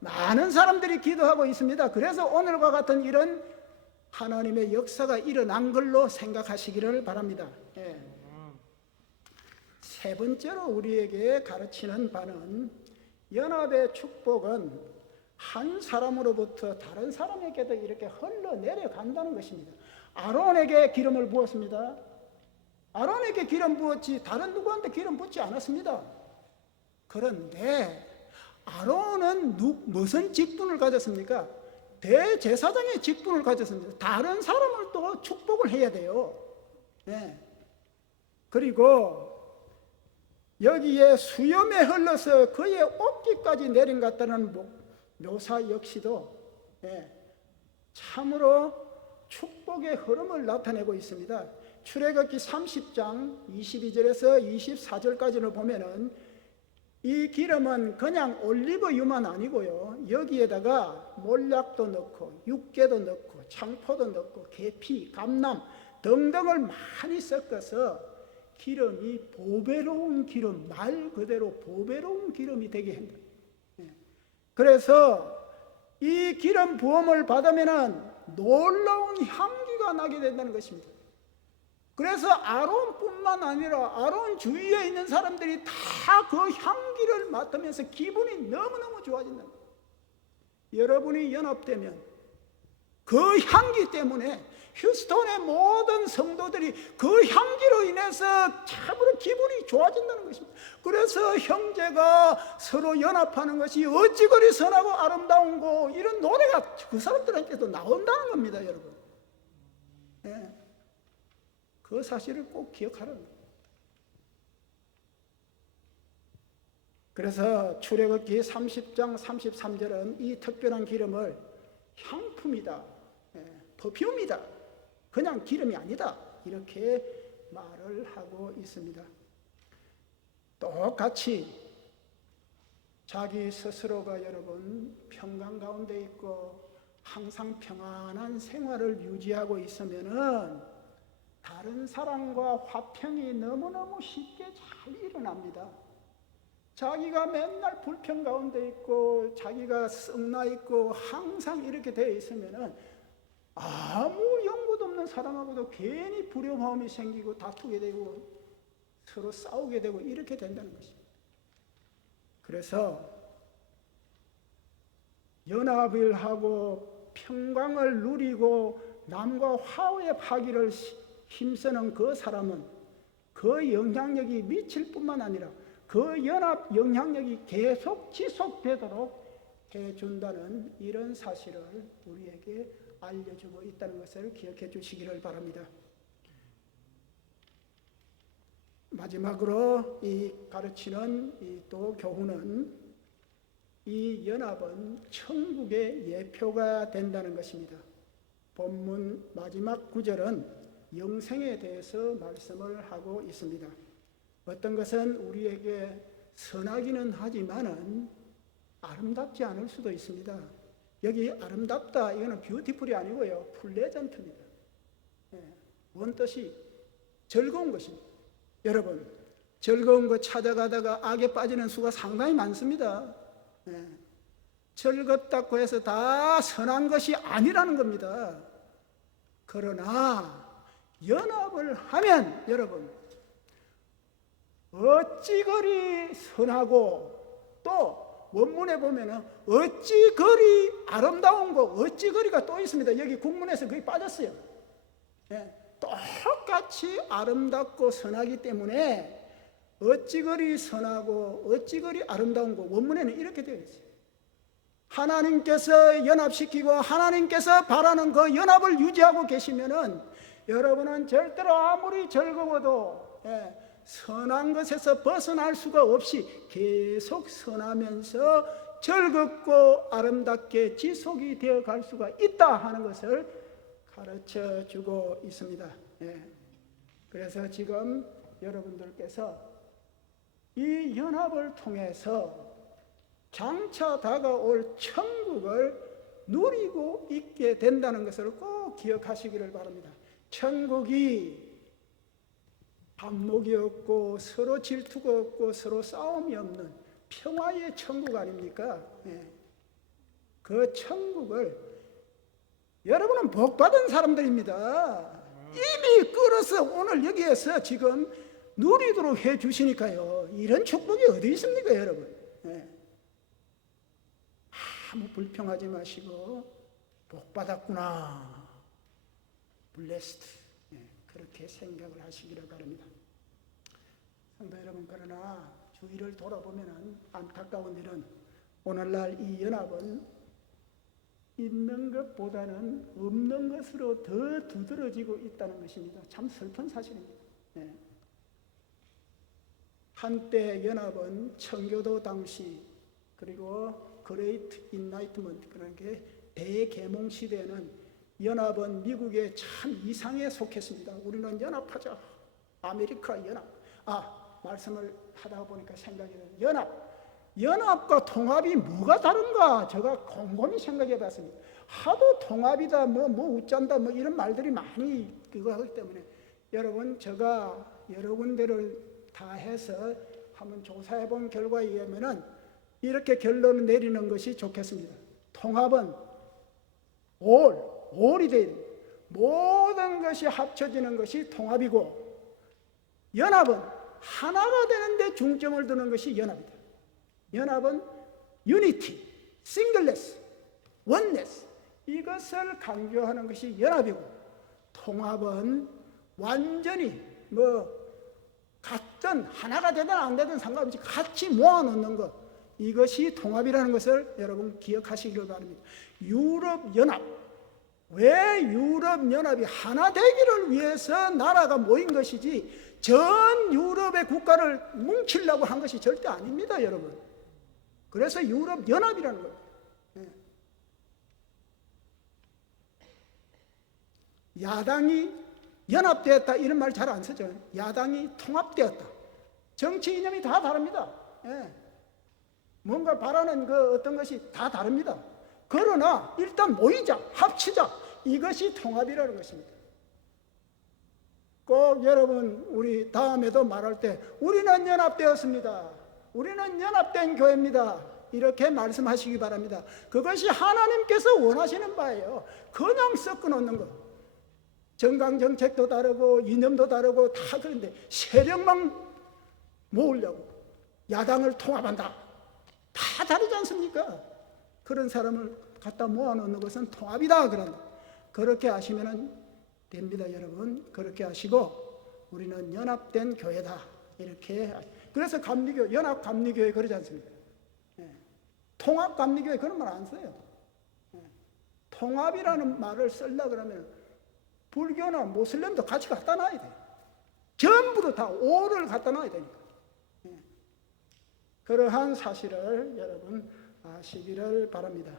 많은 사람들이 기도하고 있습니다. 그래서 오늘과 같은 이런 하나님의 역사가 일어난 걸로 생각하시기를 바랍니다. 예. 세 번째로 우리에게 가르치는 바는 연합의 축복은 한 사람으로부터 다른 사람에게도 이렇게 흘러내려간다는 것입니다. 아론에게 기름을 부었습니다. 아론에게 기름 부었지 다른 누구한테 기름 붓지 않았습니다. 그런데 아론은 무슨 직분을 가졌습니까? 대제사장의 직분을 가졌습니다. 다른 사람을 또 축복을 해야 돼요. 네. 그리고 여기에 수염에 흘러서 그의 옷깃까지 내린 것 같다는 묘사 역시도 참으로 축복의 흐름을 나타내고 있습니다. 출애굽기 30장 22절에서 24절까지를 보면은 이 기름은 그냥 올리브유만 아니고요, 여기에다가 몰약도 넣고 육개도 넣고 창포도 넣고 계피, 감람 등등을 많이 섞어서 기름이 보배로운 기름, 말 그대로 보배로운 기름이 되게 한다. 그래서 이 기름 부음을 받으면은 놀라운 향기가 나게 된다는 것입니다. 그래서 아론뿐만 아니라 아론 주위에 있는 사람들이 다 그 향기를 맡으면서 기분이 너무너무 좋아진다. 여러분이 연합되면 그 향기 때문에 휴스턴의 모든 성도들이 그 향기로 인해서 참으로 기분이 좋아진다는 것입니다. 그래서 형제가 서로 연합하는 것이 어찌 그리 선하고 아름다운고 이런 노래가 그 사람들한테도 나온다는 겁니다, 여러분. 네. 그 사실을 꼭 기억하라는 거예요. 그래서 출애굽기 30장 33절은 이 특별한 기름을 향품이다, 퍼퓸이다, 그냥 기름이 아니다, 이렇게 말을 하고 있습니다. 똑같이 자기 스스로가 여러분 평강 가운데 있고 항상 평안한 생활을 유지하고 있으면은 다른 사람과 화평이 너무너무 쉽게 잘 일어납니다. 자기가 맨날 불평 가운데 있고 자기가 썩나 있고 항상 이렇게 되어 있으면은 아무 연고도 없는 사람하고도 괜히 불협화음이 생기고 다투게 되고 서로 싸우게 되고 이렇게 된다는 것입니다. 그래서 연합을 하고 평강을 누리고 남과 화해하기를 힘쓰는 그 사람은 그 영향력이 미칠 뿐만 아니라 그 연합 영향력이 계속 지속되도록 해준다는 이런 사실을 우리에게 알려주고 있다는 것을 기억해 주시기를 바랍니다. 마지막으로 이 가르치는 이 또 교훈은 이 연합은 천국의 예표가 된다는 것입니다. 본문 마지막 구절은 영생에 대해서 말씀을 하고 있습니다. 어떤 것은 우리에게 선하기는 하지만은 아름답지 않을 수도 있습니다. 여기 아름답다 이거는 뷰티풀이 아니고요, 플레전트입니다. 원뜻이 즐거운 것입니다. 여러분, 즐거운 것 찾아가다가 악에 빠지는 수가 상당히 많습니다. 즐겁다고 해서 다 선한 것이 아니라는 겁니다. 그러나 연합을 하면 여러분, 어찌 그리 선하고, 또 원문에 보면은 어찌 그리 아름다운 거, 어찌 그리가 또 있습니다. 여기 국문에서 거의 빠졌어요. 똑같이 아름답고 선하기 때문에 어찌 그리 선하고 어찌 그리 아름다운 거, 원문에는 이렇게 되어 있어요. 하나님께서 연합시키고 하나님께서 바라는 그 연합을 유지하고 계시면은 여러분은 절대로 아무리 즐거워도 선한 것에서 벗어날 수가 없이 계속 선하면서 즐겁고 아름답게 지속이 되어 갈 수가 있다 하는 것을 가르쳐 주고 있습니다. 그래서 지금 여러분들께서 이 연합을 통해서 장차 다가올 천국을 누리고 있게 된다는 것을 꼭 기억하시기를 바랍니다. 천국이 반목이 없고 서로 질투가 없고 서로 싸움이 없는 평화의 천국 아닙니까? 그 천국을 여러분은 복받은 사람들입니다. 이미 끌어서 오늘 여기에서 지금 누리도록 해 주시니까요. 이런 축복이 어디 있습니까, 여러분? 아무 불평하지 마시고 복받았구나, 블레스드, 그렇게 생각을 하시기를 바랍니다. 성도 여러분, 그러나 주위를 돌아보면 안타까운 일은 오늘날 이 연합은 있는 것보다는 없는 것으로 더 두드러지고 있다는 것입니다. 참 슬픈 사실입니다. 한때 연합은 청교도 당시, 그리고 그레이트 인라이트먼트, 그런 게 대개몽 시대에는 연합은 미국의 참 이상에 속했습니다. 우리는 연합하자, 아메리카 연합. 말씀을 하다 보니까 생각이 나요. 연합과 통합이 뭐가 다른가 제가 곰곰이 생각해 봤습니다. 하도 통합이다, 뭐 웃잔다, 뭐 이런 말들이 많이 그거 하기 때문에 여러분, 제가 여러 군데를 다 해서 한번 조사해 본 결과에 의하면은 이렇게 결론을 내리는 것이 좋겠습니다. 통합은 올이 돼야 됩니다. 모든 것이 합쳐지는 것이 통합이고, 연합은 하나가 되는데 중점을 두는 것이 연합이다. 연합은 유니티, 싱글레스, 원네스, 이것을 강조하는 것이 연합이고, 통합은 완전히 같은 하나가 되든 안 되든 상관없이 같이 모아놓는 것, 이것이 통합이라는 것을 여러분 기억하시기를 바랍니다. 유럽연합, 왜 유럽연합이 하나 되기를 위해서 나라가 모인 것이지 전 유럽의 국가를 뭉치려고 한 것이 절대 아닙니다, 여러분. 그래서 유럽연합이라는 거예요. 야당이 연합되었다 이런 말 잘 안 쓰죠. 야당이 통합되었다. 정치 이념이 다 다릅니다. 뭔가 바라는 그 어떤 것이 다 다릅니다. 그러나 일단 모이자, 합치자, 이것이 통합이라는 것입니다. 꼭 여러분, 우리 다음에도 말할 때 우리는 연합되었습니다, 우리는 연합된 교회입니다, 이렇게 말씀하시기 바랍니다. 그것이 하나님께서 원하시는 바예요. 그냥 섞어 놓는 것, 정강정책도 다르고 이념도 다르고 다 그런데 세력만 모으려고 야당을 통합한다, 다 다르지 않습니까? 그런 사람을 갖다 모아놓는 것은 통합이다, 그렇게 하시면 됩니다, 여러분. 그렇게 하시고 우리는 연합된 교회다, 이렇게. 그래서 감리교, 연합 감리교회 그러지 않습니까? 통합 감리교회 그런 말 안 써요. 통합이라는 말을 쓰려고 그러면 불교나 모슬렘도 같이 갖다 놔야 돼요. 전부 다 오를 갖다 놔야 되니까. 그러한 사실을 여러분 아시기를 바랍니다.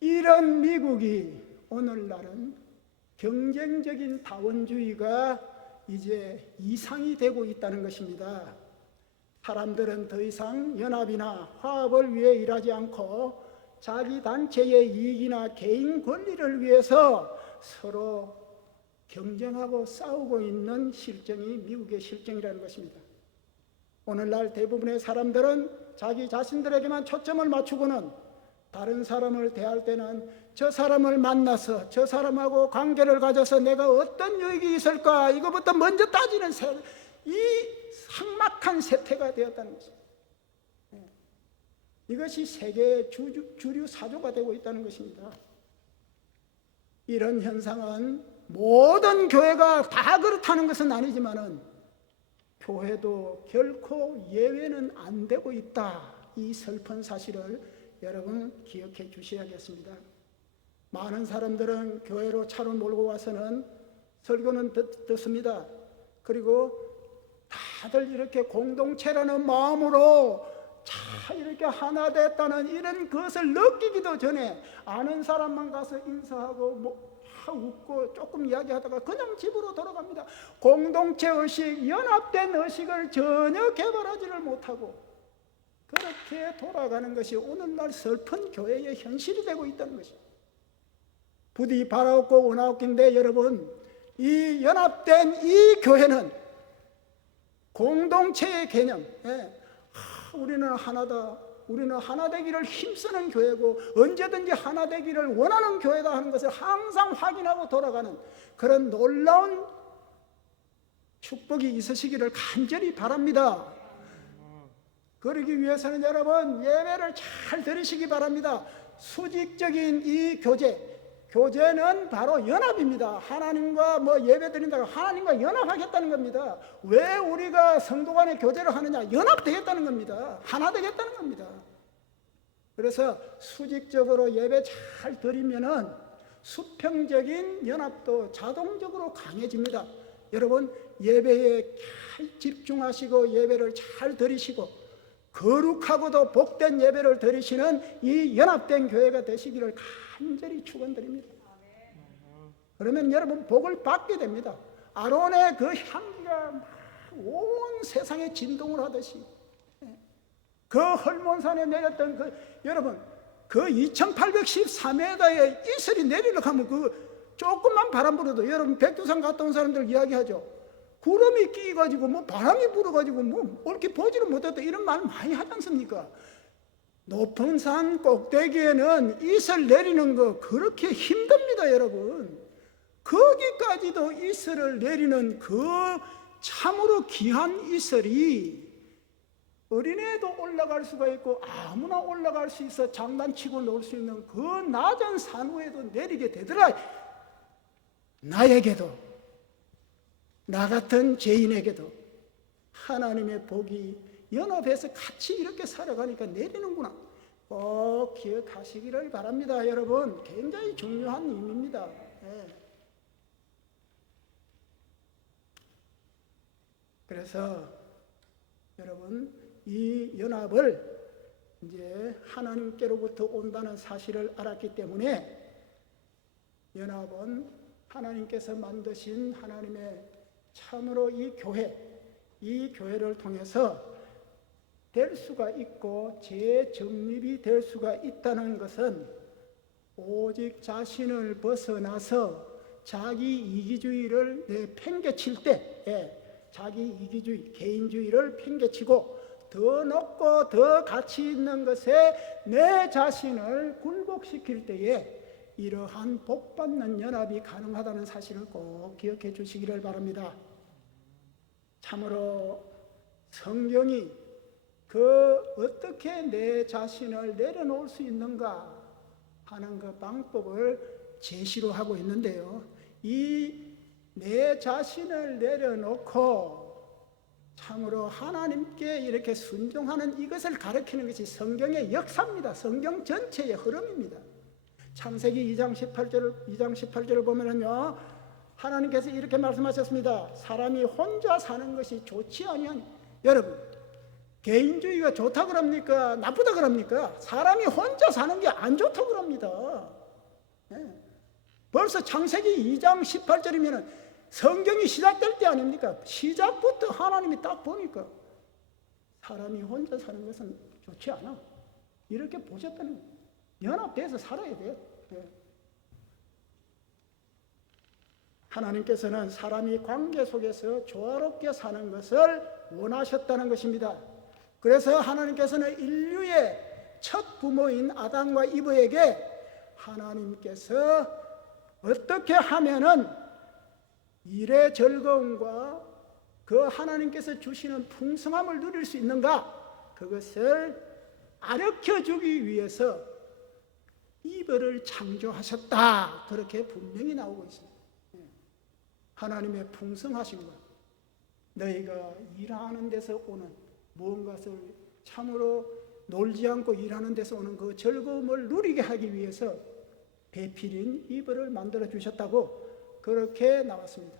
이런 미국이 오늘날은 경쟁적인 다원주의가 이제 이상이 되고 있다는 것입니다. 사람들은 더 이상 연합이나 화합을 위해 일하지 않고 자기 단체의 이익이나 개인 권리를 위해서 서로 경쟁하고 싸우고 있는 실정이 미국의 실정이라는 것입니다. 오늘날 대부분의 사람들은 자기 자신들에게만 초점을 맞추고는 다른 사람을 대할 때는 저 사람을 만나서 저 사람하고 관계를 가져서 내가 어떤 유익이 있을까 이거부터 먼저 따지는 이 삭막한 세태가 되었다는 것입니다. 이것이 세계의 주류 사조가 되고 있다는 것입니다. 이런 현상은 모든 교회가 다 그렇다는 것은 아니지만은 교회도 결코 예외는 안 되고 있다. 이 슬픈 사실을 여러분 기억해 주셔야겠습니다. 많은 사람들은 교회로 차를 몰고 와서는 설교는 듣습니다. 그리고 다들 이렇게 공동체라는 마음으로 자 이렇게 하나 됐다는 이런 것을 느끼기도 전에 아는 사람만 가서 인사하고 뭐 웃고 조금 이야기하다가 그냥 집으로 돌아갑니다. 공동체 의식, 연합된 의식을 전혀 개발하지를 못하고 그렇게 돌아가는 것이 오늘날 슬픈 교회의 현실이 되고 있다는 것입니다. 부디 바라옵고 원하옵긴데 여러분, 이 연합된 이 교회는 공동체의 개념, 우리는 하나다, 우리는 하나 되기를 힘쓰는 교회고 언제든지 하나 되기를 원하는 교회다 하는 것을 항상 확인하고 돌아가는 그런 놀라운 축복이 있으시기를 간절히 바랍니다. 그러기 위해서는 여러분 예배를 잘 들으시기 바랍니다. 수직적인 이 교제는 바로 연합입니다. 하나님과 예배 드린다고 하나님과 연합하겠다는 겁니다. 왜 우리가 성도 간의 교제를 하느냐? 연합되겠다는 겁니다. 하나 되겠다는 겁니다. 그래서 수직적으로 예배 잘 드리면은 수평적인 연합도 자동적으로 강해집니다. 여러분 예배에 잘 집중하시고 예배를 잘 드리시고 거룩하고도 복된 예배를 드리시는 이 연합된 교회가 되시기를 간절히 축원드립니다. 그러면 여러분 복을 받게 됩니다. 아론의 그 향기가 온 세상에 진동을 하듯이 그 헐몬산에 내렸던 여러분 그 2814m의 이슬이 내리려고 하면 그 조금만 바람 불어도 여러분 백두산 갔다 온 사람들 이야기하죠. 구름이 끼가지고 바람이 불어가지고 옳게 보지를 못했다 이런 말 많이 하지 않습니까? 높은 산 꼭대기에는 이슬 내리는 거 그렇게 힘듭니다, 여러분. 거기까지도 이슬을 내리는 그 참으로 귀한 이슬이 어린애도 올라갈 수가 있고 아무나 올라갈 수 있어 장난치고 놀 수 있는 그 낮은 산 위에도 내리게 되더라. 나에게도 나 같은 죄인에게도 하나님의 복이 연합해서 같이 이렇게 살아가니까 내리는구나. 꼭 기억하시기를 바랍니다. 여러분 굉장히 중요한 의미입니다. 그래서 여러분 이 연합을 이제 하나님께로부터 온다는 사실을 알았기 때문에 연합은 하나님께서 만드신 하나님의 참으로 이 교회를 통해서 될 수가 있고 재정립이 될 수가 있다는 것은 오직 자신을 벗어나서 자기 이기주의를 내팽개칠 때 자기 이기주의, 개인주의를 팽개치고 더 높고 더 가치 있는 것에 내 자신을 굴복시킬 때에 이러한 복받는 연합이 가능하다는 사실을 꼭 기억해 주시기를 바랍니다. 참으로 성경이 어떻게 내 자신을 내려놓을 수 있는가 하는 그 방법을 제시로 하고 있는데요. 이 내 자신을 내려놓고 참으로 하나님께 이렇게 순종하는 이것을 가르치는 것이 성경의 역사입니다. 성경 전체의 흐름입니다. 창세기 2장 18절을 보면은요, 하나님께서 이렇게 말씀하셨습니다. 사람이 혼자 사는 것이 좋지 아니하니. 여러분, 개인주의가 좋다 그럽니까? 나쁘다 그럽니까? 사람이 혼자 사는 게 안 좋다 그럽니다. 벌써 창세기 2장 18절이면 성경이 시작될 때 아닙니까? 시작부터 하나님이 딱 보니까 사람이 혼자 사는 것은 좋지 않아. 이렇게 보셨다는 거예요. 연합돼서 살아야 돼요. 네. 하나님께서는 사람이 관계 속에서 조화롭게 사는 것을 원하셨다는 것입니다. 그래서 하나님께서는 인류의 첫 부모인 아담과 이브에게 하나님께서 어떻게 하면은 일의 즐거움과 그 하나님께서 주시는 풍성함을 누릴 수 있는가, 그것을 가르쳐 주기 위해서 이브를 창조하셨다. 그렇게 분명히 나오고 있습니다. 하나님의 풍성하심과 너희가 일하는 데서 오는 무언가를 참으로 놀지 않고 일하는 데서 오는 그 즐거움을 누리게 하기 위해서 배필인 이브를 만들어 주셨다고 그렇게 나왔습니다.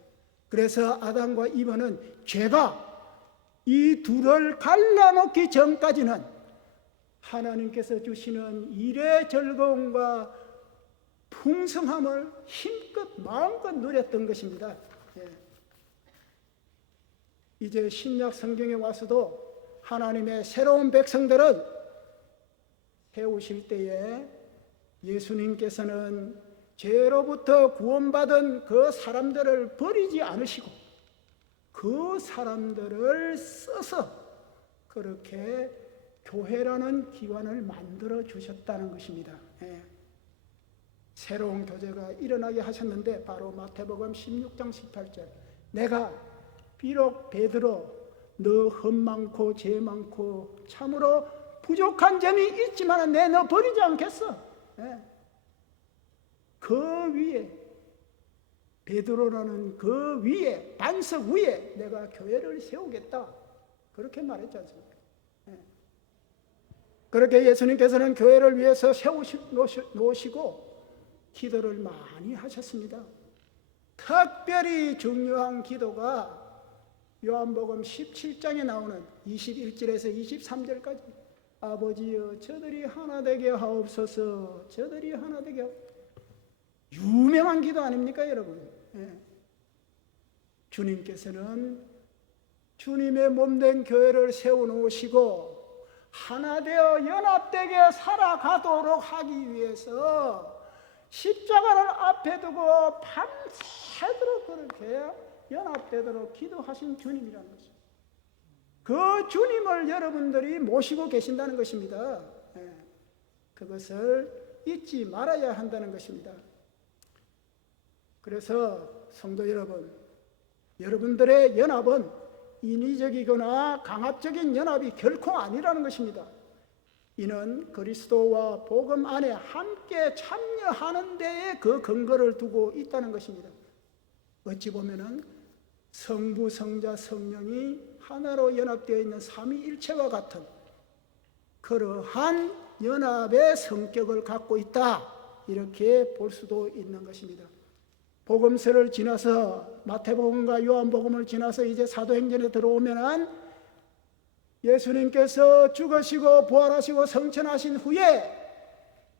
그래서 아담과 이브는 죄가 이 둘을 갈라놓기 전까지는 하나님께서 주시는 일의 즐거움과 풍성함을 힘껏 마음껏 누렸던 것입니다. 이제 신약 성경에 와서도 하나님의 새로운 백성들은 세우실 때에 예수님께서는 죄로부터 구원받은 그 사람들을 버리지 않으시고 그 사람들을 써서 그렇게 교회라는 기관을 만들어 주셨다는 것입니다. 새로운 교제가 일어나게 하셨는데 바로 마태복음 16장 18절, 내가 비록 베드로 너 흠 많고 죄 많고 참으로 부족한 점이 있지만 내 너 버리지 않겠어. 그 위에 베드로라는 그 위에 반석 위에 내가 교회를 세우겠다. 그렇게 말했지 않습니까? 그렇게 예수님께서는 교회를 위해서 세우시고 기도를 많이 하셨습니다. 특별히 중요한 기도가 요한복음 17장에 나오는 21절에서 23절까지 아버지여 저들이 하나 되게 하옵소서, 저들이 하나 되게 하옵소서. 유명한 기도 아닙니까 여러분? 주님께서는 주님의 몸된 교회를 세워놓으시고 하나 되어 연합되게 살아가도록 하기 위해서 십자가를 앞에 두고 밤새도록 그렇게 연합되도록 기도하신 주님이라는 것입니다. 그 주님을 여러분들이 모시고 계신다는 것입니다. 그것을 잊지 말아야 한다는 것입니다. 그래서 성도 여러분, 여러분들의 연합은 인위적이거나 강압적인 연합이 결코 아니라는 것입니다. 이는 그리스도와 복음 안에 함께 참여하는 데에 그 근거를 두고 있다는 것입니다. 어찌 보면은 성부, 성자, 성령이 하나로 연합되어 있는 삼위일체와 같은 그러한 연합의 성격을 갖고 있다, 이렇게 볼 수도 있는 것입니다. 복음서를 지나서 마태복음과 요한복음을 지나서 이제 사도행전에 들어오면은 예수님께서 죽으시고 부활하시고 성천하신 후에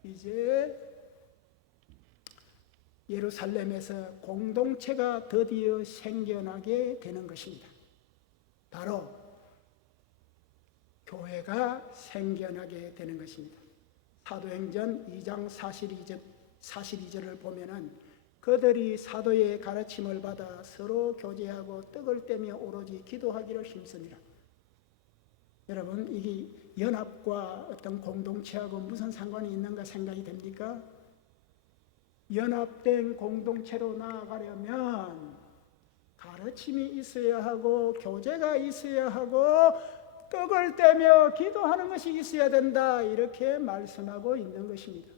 이제 예루살렘에서 공동체가 드디어 생겨나게 되는 것입니다. 바로 교회가 생겨나게 되는 것입니다. 사도행전 2장 42절을 보면은 그들이 사도의 가르침을 받아 서로 교제하고 떡을 떼며 오로지 기도하기를 힘쓰니라. 여러분, 이게 연합과 어떤 공동체하고 무슨 상관이 있는가 생각이 됩니까? 연합된 공동체로 나아가려면 가르침이 있어야 하고 교제가 있어야 하고 떡을 떼며 기도하는 것이 있어야 된다, 이렇게 말씀하고 있는 것입니다.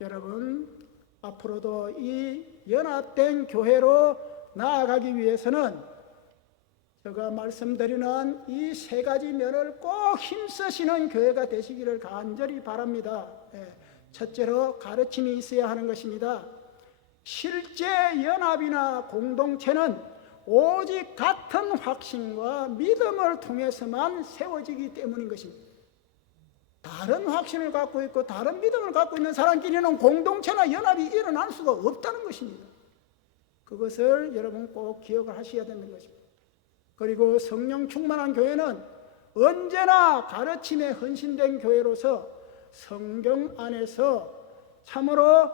여러분, 앞으로도 이 연합된 교회로 나아가기 위해서는 제가 말씀드리는 이 세 가지 면을 꼭 힘쓰시는 교회가 되시기를 간절히 바랍니다. 첫째로 가르침이 있어야 하는 것입니다. 실제 연합이나 공동체는 오직 같은 확신과 믿음을 통해서만 세워지기 때문인 것입니다. 다른 확신을 갖고 있고 다른 믿음을 갖고 있는 사람끼리는 공동체나 연합이 일어날 수가 없다는 것입니다. 그것을 여러분 꼭 기억을 하셔야 되는 것입니다. 그리고 성령 충만한 교회는 언제나 가르침에 헌신된 교회로서 성경 안에서 참으로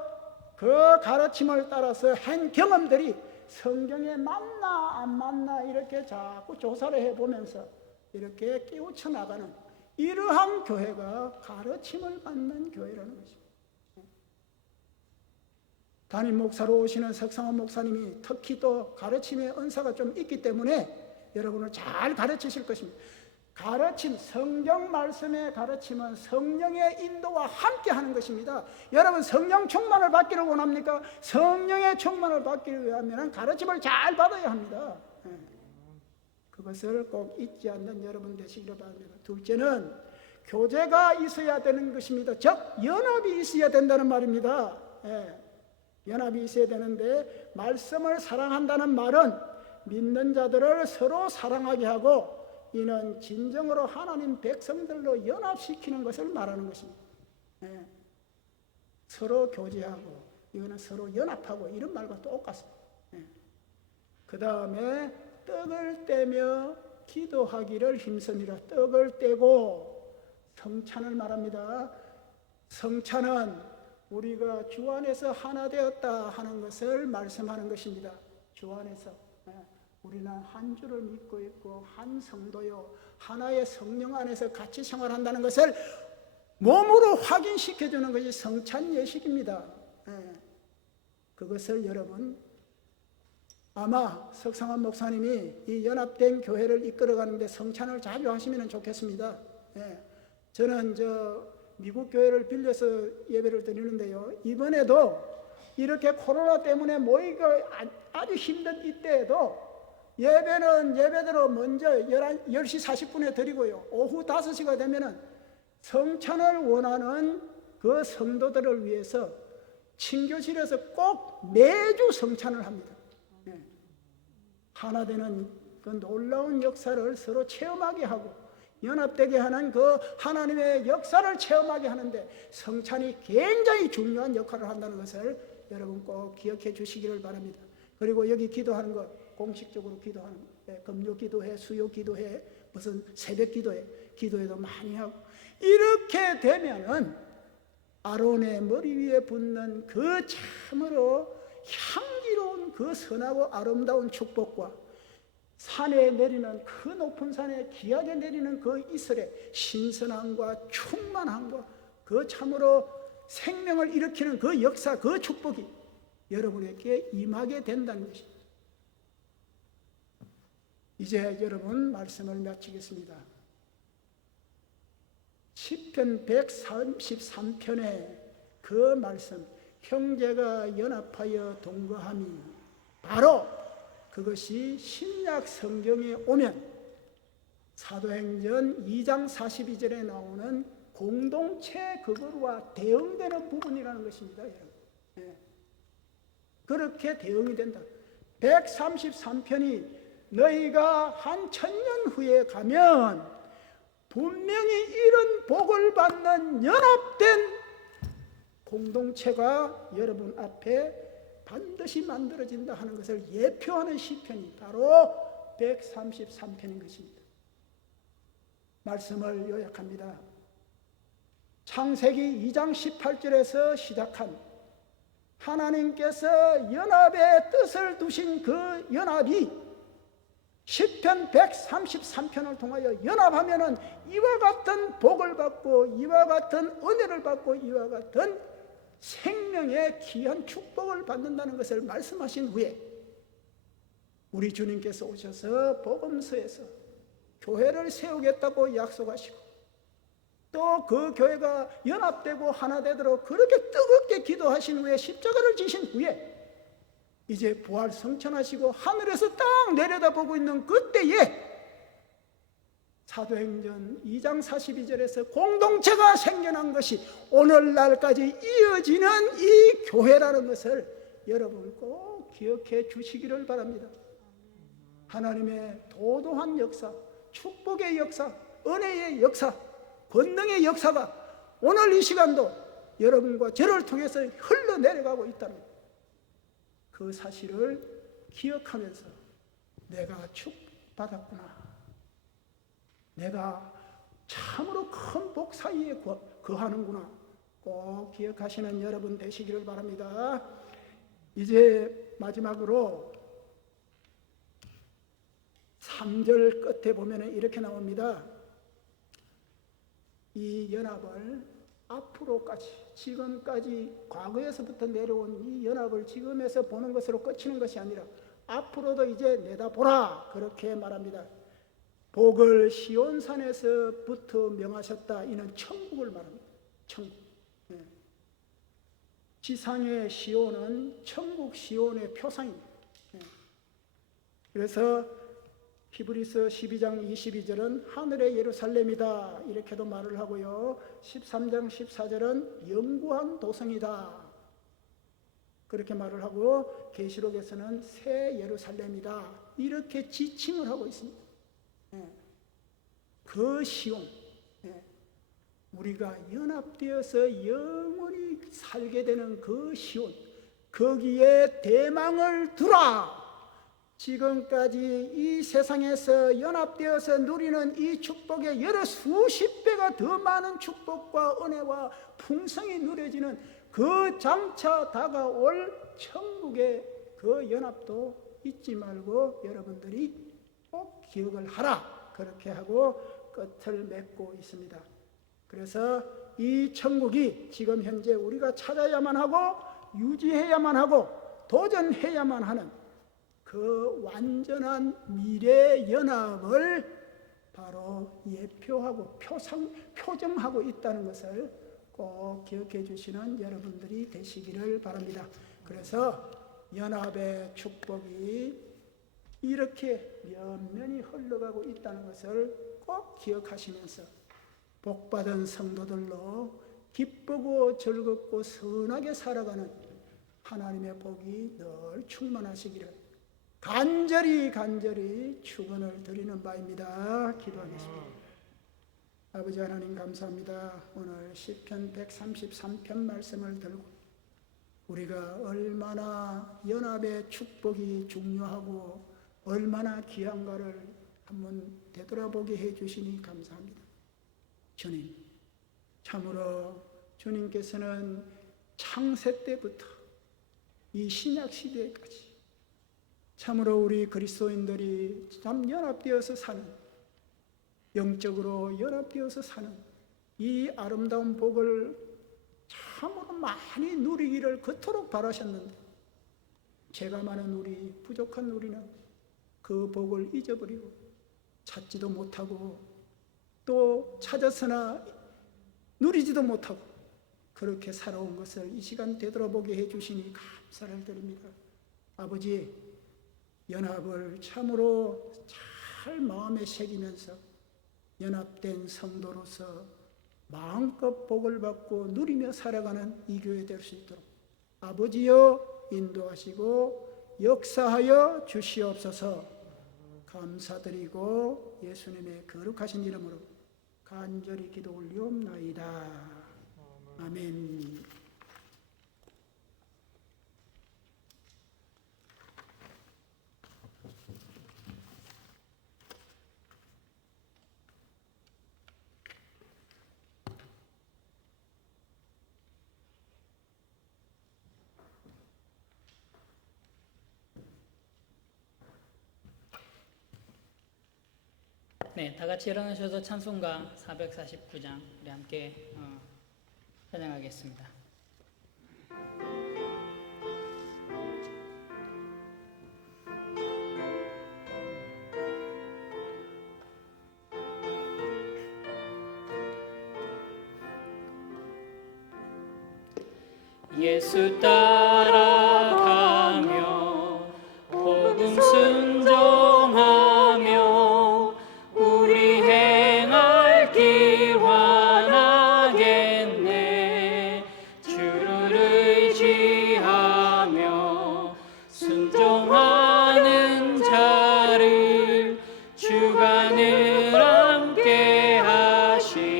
그 가르침을 따라서 한 경험들이 성경에 맞나 안 맞나 이렇게 자꾸 조사를 해보면서 이렇게 깨우쳐 나가는 이러한 교회가 가르침을 받는 교회라는 것입니다. 담임 목사로 오시는 석상원 목사님이 특히 또 가르침의 은사가 좀 있기 때문에 여러분을 잘 가르치실 것입니다. 가르침, 성경 말씀의 가르침은 성령의 인도와 함께 하는 것입니다. 여러분 성령 충만을 받기를 원합니까? 성령의 충만을 받기 위하면 가르침을 잘 받아야 합니다. 그것을 꼭 잊지 않는 여러분 되시기를 바랍니다. 둘째는 교제가 있어야 되는 것입니다. 즉 연합이 있어야 된다는 말입니다. 연합이 있어야 되는데 말씀을 사랑한다는 말은 믿는 자들을 서로 사랑하게 하고 이는 진정으로 하나님 백성들로 연합시키는 것을 말하는 것입니다. 서로 교제하고 이거는 서로 연합하고 이런 말과 똑같습니다. 그 다음에 떡을 떼며 기도하기를 힘쓰니라. 떡을 떼고 성찬을 말합니다. 성찬은 우리가 주 안에서 하나 되었다 하는 것을 말씀하는 것입니다. 주 안에서 우리는 한 주를 믿고 있고 한 성도요 하나의 성령 안에서 같이 생활한다는 것을 몸으로 확인시켜주는 것이 성찬 예식입니다. 그것을 여러분 아마 석상원 목사님이 이 연합된 교회를 이끌어가는데 성찬을 자주 하시면 좋겠습니다. 저는 미국 교회를 빌려서 예배를 드리는데요, 이번에도 이렇게 코로나 때문에 모이기가 아주 힘든 이때에도 예배는 예배대로 먼저 10시 40분에 드리고요, 오후 5시가 되면은 성찬을 원하는 그 성도들을 위해서 친교실에서 꼭 매주 성찬을 합니다. 하나 되는 그 놀라운 역사를 서로 체험하게 하고 연합되게 하는 그 하나님의 역사를 체험하게 하는데 성찬이 굉장히 중요한 역할을 한다는 것을 여러분 꼭 기억해 주시기를 바랍니다. 그리고 여기 기도하는 것, 공식적으로 기도하는 것, 금요 기도회, 수요 기도회, 무슨 새벽 기도회, 기도회도 많이 하고 이렇게 되면은 아론의 머리 위에 붙는 그 참으로 향기로운 그 선하고 아름다운 축복과 산에 내리는 그 높은 산에 귀하게 내리는 그 이슬의 신선함과 충만함과 그 참으로 생명을 일으키는 그 역사, 그 축복이 여러분에게 임하게 된다는 것입니다. 이제 여러분 말씀을 마치겠습니다. 시편 133편의 그 말씀, 형제가 연합하여 동거함이 바로 그것이 신약 성경에 오면 사도행전 2장 42절에 나오는 공동체 그거와 대응되는 부분이라는 것입니다. 여러분. 그렇게 대응이 된다. 133편이 너희가 한 1000년 후에 가면 분명히 이런 복을 받는 연합된 공동체가 여러분 앞에 반드시 만들어진다 하는 것을 예표하는 시편이 바로 133편인 것입니다. 말씀을 요약합니다. 창세기 2장 18절에서 시작한 하나님께서 연합의 뜻을 두신 그 연합이 시편 133편을 통하여 연합하면은 이와 같은 복을 받고 이와 같은 은혜를 받고 이와 같은 생명의 귀한 축복을 받는다는 것을 말씀하신 후에 우리 주님께서 오셔서 복음서에서 교회를 세우겠다고 약속하시고 또 그 교회가 연합되고 하나 되도록 그렇게 뜨겁게 기도하신 후에 십자가를 지신 후에 이제 부활 성천하시고 하늘에서 딱 내려다보고 있는 그때에 사도행전 2장 42절에서 공동체가 생겨난 것이 오늘날까지 이어지는 이 교회라는 것을 여러분 꼭 기억해 주시기를 바랍니다. 하나님의 도도한 역사, 축복의 역사, 은혜의 역사, 권능의 역사가 오늘 이 시간도 여러분과 저를 통해서 흘러내려가고 있다는 그 사실을 기억하면서 내가 축복받았구나, 내가 참으로 큰 복 사이에 거하는구나 꼭 기억하시는 여러분 되시기를 바랍니다. 이제 마지막으로 3절 끝에 보면 이렇게 나옵니다. 이 연합을 앞으로까지, 지금까지 과거에서부터 내려온 이 연합을 지금에서 보는 것으로 끝이는 것이 아니라 앞으로도 이제 내다보라, 그렇게 말합니다. 복을 시온산에서부터 명하셨다. 이는 천국을 말합니다. 천국. 지상의 시온은 천국 시온의 표상입니다. 그래서 히브리서 12장 22절은 하늘의 예루살렘이다, 이렇게도 말을 하고요. 13장 14절은 영구한 도성이다, 그렇게 말을 하고, 계시록에서는 새 예루살렘이다, 이렇게 지칭을 하고 있습니다. 그 시온, 우리가 연합되어서 영원히 살게 되는 그 시온, 거기에 대망을 두라. 지금까지 이 세상에서 연합되어서 누리는 이 축복의 여러 수십 배가 더 많은 축복과 은혜와 풍성이 누려지는 그 장차 다가올 천국의 그 연합도 잊지 말고 여러분들이 꼭 기억을 하라, 그렇게 하고 끝을 맺고 있습니다. 그래서 이 천국이 지금 현재 우리가 찾아야만 하고 유지해야만 하고 도전해야만 하는 그 완전한 미래 연합을 바로 예표하고 표정하고 있다는 것을 꼭 기억해 주시는 여러분들이 되시기를 바랍니다. 그래서 연합의 축복이 이렇게 면면이 흘러가고 있다는 것을 꼭 기억하시면서 복받은 성도들로 기쁘고 즐겁고 선하게 살아가는 하나님의 복이 늘 충만하시기를 간절히 축원을 드리는 바입니다. 기도하겠습니다. 아버지 하나님 감사합니다. 오늘 시편 133편 말씀을 들고 우리가 얼마나 연합의 축복이 중요하고 얼마나 귀한가를 한번 되돌아보게 해주시니 감사합니다. 주님, 참으로 주님께서는 창세 때부터 이 신약 시대까지 참으로 우리 그리스도인들이 참 연합되어서 사는, 영적으로 연합되어서 사는 이 아름다운 복을 참으로 많이 누리기를 그토록 바라셨는데, 죄가 많은 우리, 부족한 우리는 그 복을 잊어버리고 찾지도 못하고 또 찾았으나 누리지도 못하고 그렇게 살아온 것을 이 시간 되돌아보게 해주시니 감사를 드립니다. 아버지, 연합을 참으로 잘 마음에 새기면서 연합된 성도로서 마음껏 복을 받고 누리며 살아가는 이 교회 될 수 있도록 아버지여 인도하시고 역사하여 주시옵소서. 감사드리고 예수님의 거룩하신 이름으로 간절히 기도 올리옵나이다. 아멘. 네, 다 같이 일어나셔서 찬송가 449장 우리 함께 찬양하겠습니다. 예수 따라가며 복음 순종하며 우리 행할 길 환하겠네. 주를 의지하며 순종하는 자를 주가 늘 함께 하시리라.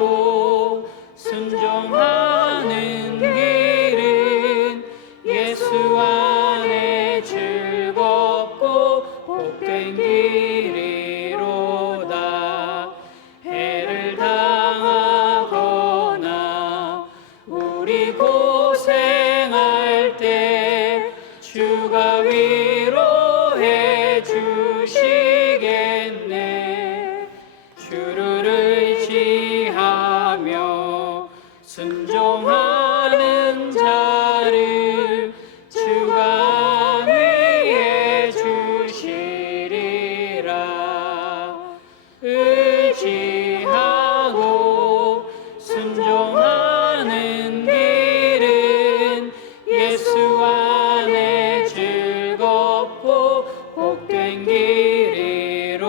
의지하고 순종하는 길은 예수 안에 즐겁고 복된 길이로다. 해를 당하거나 우리 고생할 때 주가 위로해 주시겠네. 주를 의지하며 순종하는 자를 주가 위해 주시리라. 의지하고 순종하는 길은 예수 안에 즐겁고 복된 길이로다.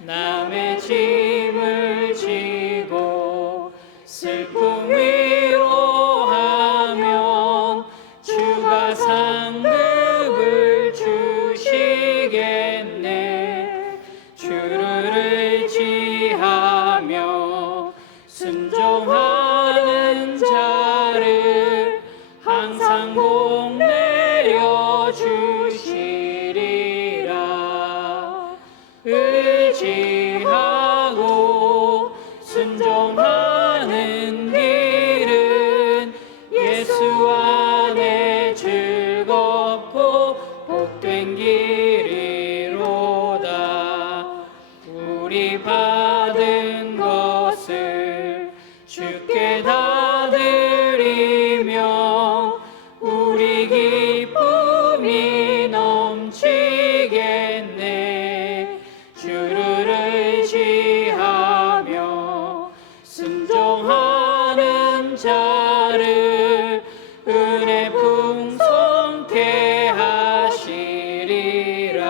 남의 짐을 지고 슬픔 위로하면 주가 상급을 주시겠네. 주를 의지하며 순종하는 자를 항상 복 내려 주시리라. 의지하고 순종하는 길은 예수 안에 즐겁고 복된 길이로다. 우리 받은 것을 주께 다 드리면 우리 기쁨이 넘치겠네. 주를 의지하며 순종하는 자를 은혜 풍성케 하시리라.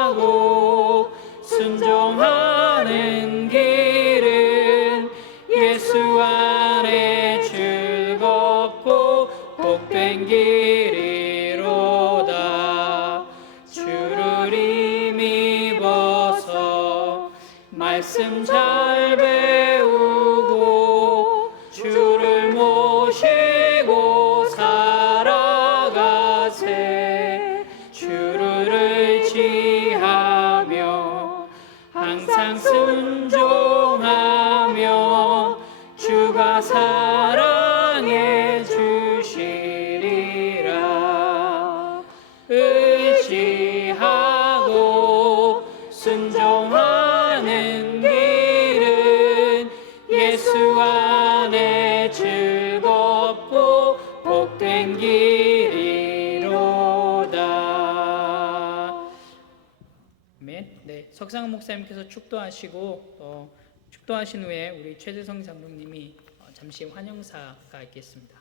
의지하고 순종하는 길은 예수 안에 즐겁고 복된 길이로다. 주를 힘입어서 말씀 잘 배우고 주를 모시고 살아가세. 주를 의지하며 항상 순종하며 주가 사랑해 주시리라. 의지하고 순종하는 길은 예수 안에 즐겁고 복된 길이로다. 아멘. 네, 석상은 목사님께서 축도하시고 축도하신 후에 우리 최재성 장로님이 잠시 환영사가 있겠습니다.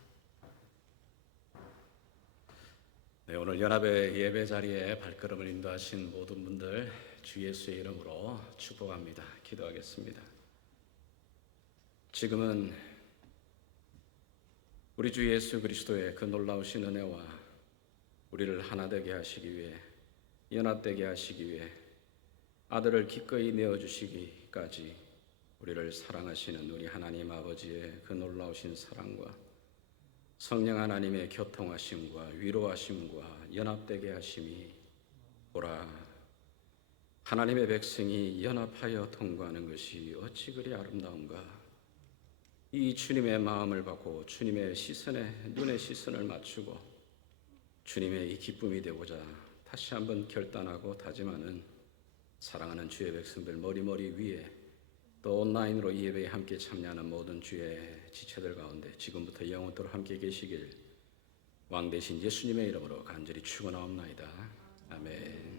네, 오늘 연합의 예배 자리에 발걸음을 인도하신 모든 분들 주 예수의 이름으로 축복합니다. 기도하겠습니다. 지금은 우리 주 예수 그리스도의 그 놀라우신 은혜와 우리를 하나 되게 하시기 위해, 연합되게 하시기 위해 아들을 기꺼이 내어주시기까지 우리를 사랑하시는 우리 하나님 아버지의 그 놀라우신 사랑과 성령 하나님의 교통하심과 위로하심과 연합되게 하심이 보라, 하나님의 백성이 연합하여 통과하는 것이 어찌 그리 아름다운가. 이 주님의 마음을 받고 주님의 시선에 눈의 시선을 맞추고 주님의 이 기쁨이 되고자 다시 한번 결단하고 다짐하는 사랑하는 주의 백성들 머리머리 위에 또 온라인으로 이 예배에 함께 참여하는 모든 주의 지체들 가운데 지금부터 영원토록 함께 계시길 왕 대신 예수님의 이름으로 간절히 축원하옵나이다. 아멘.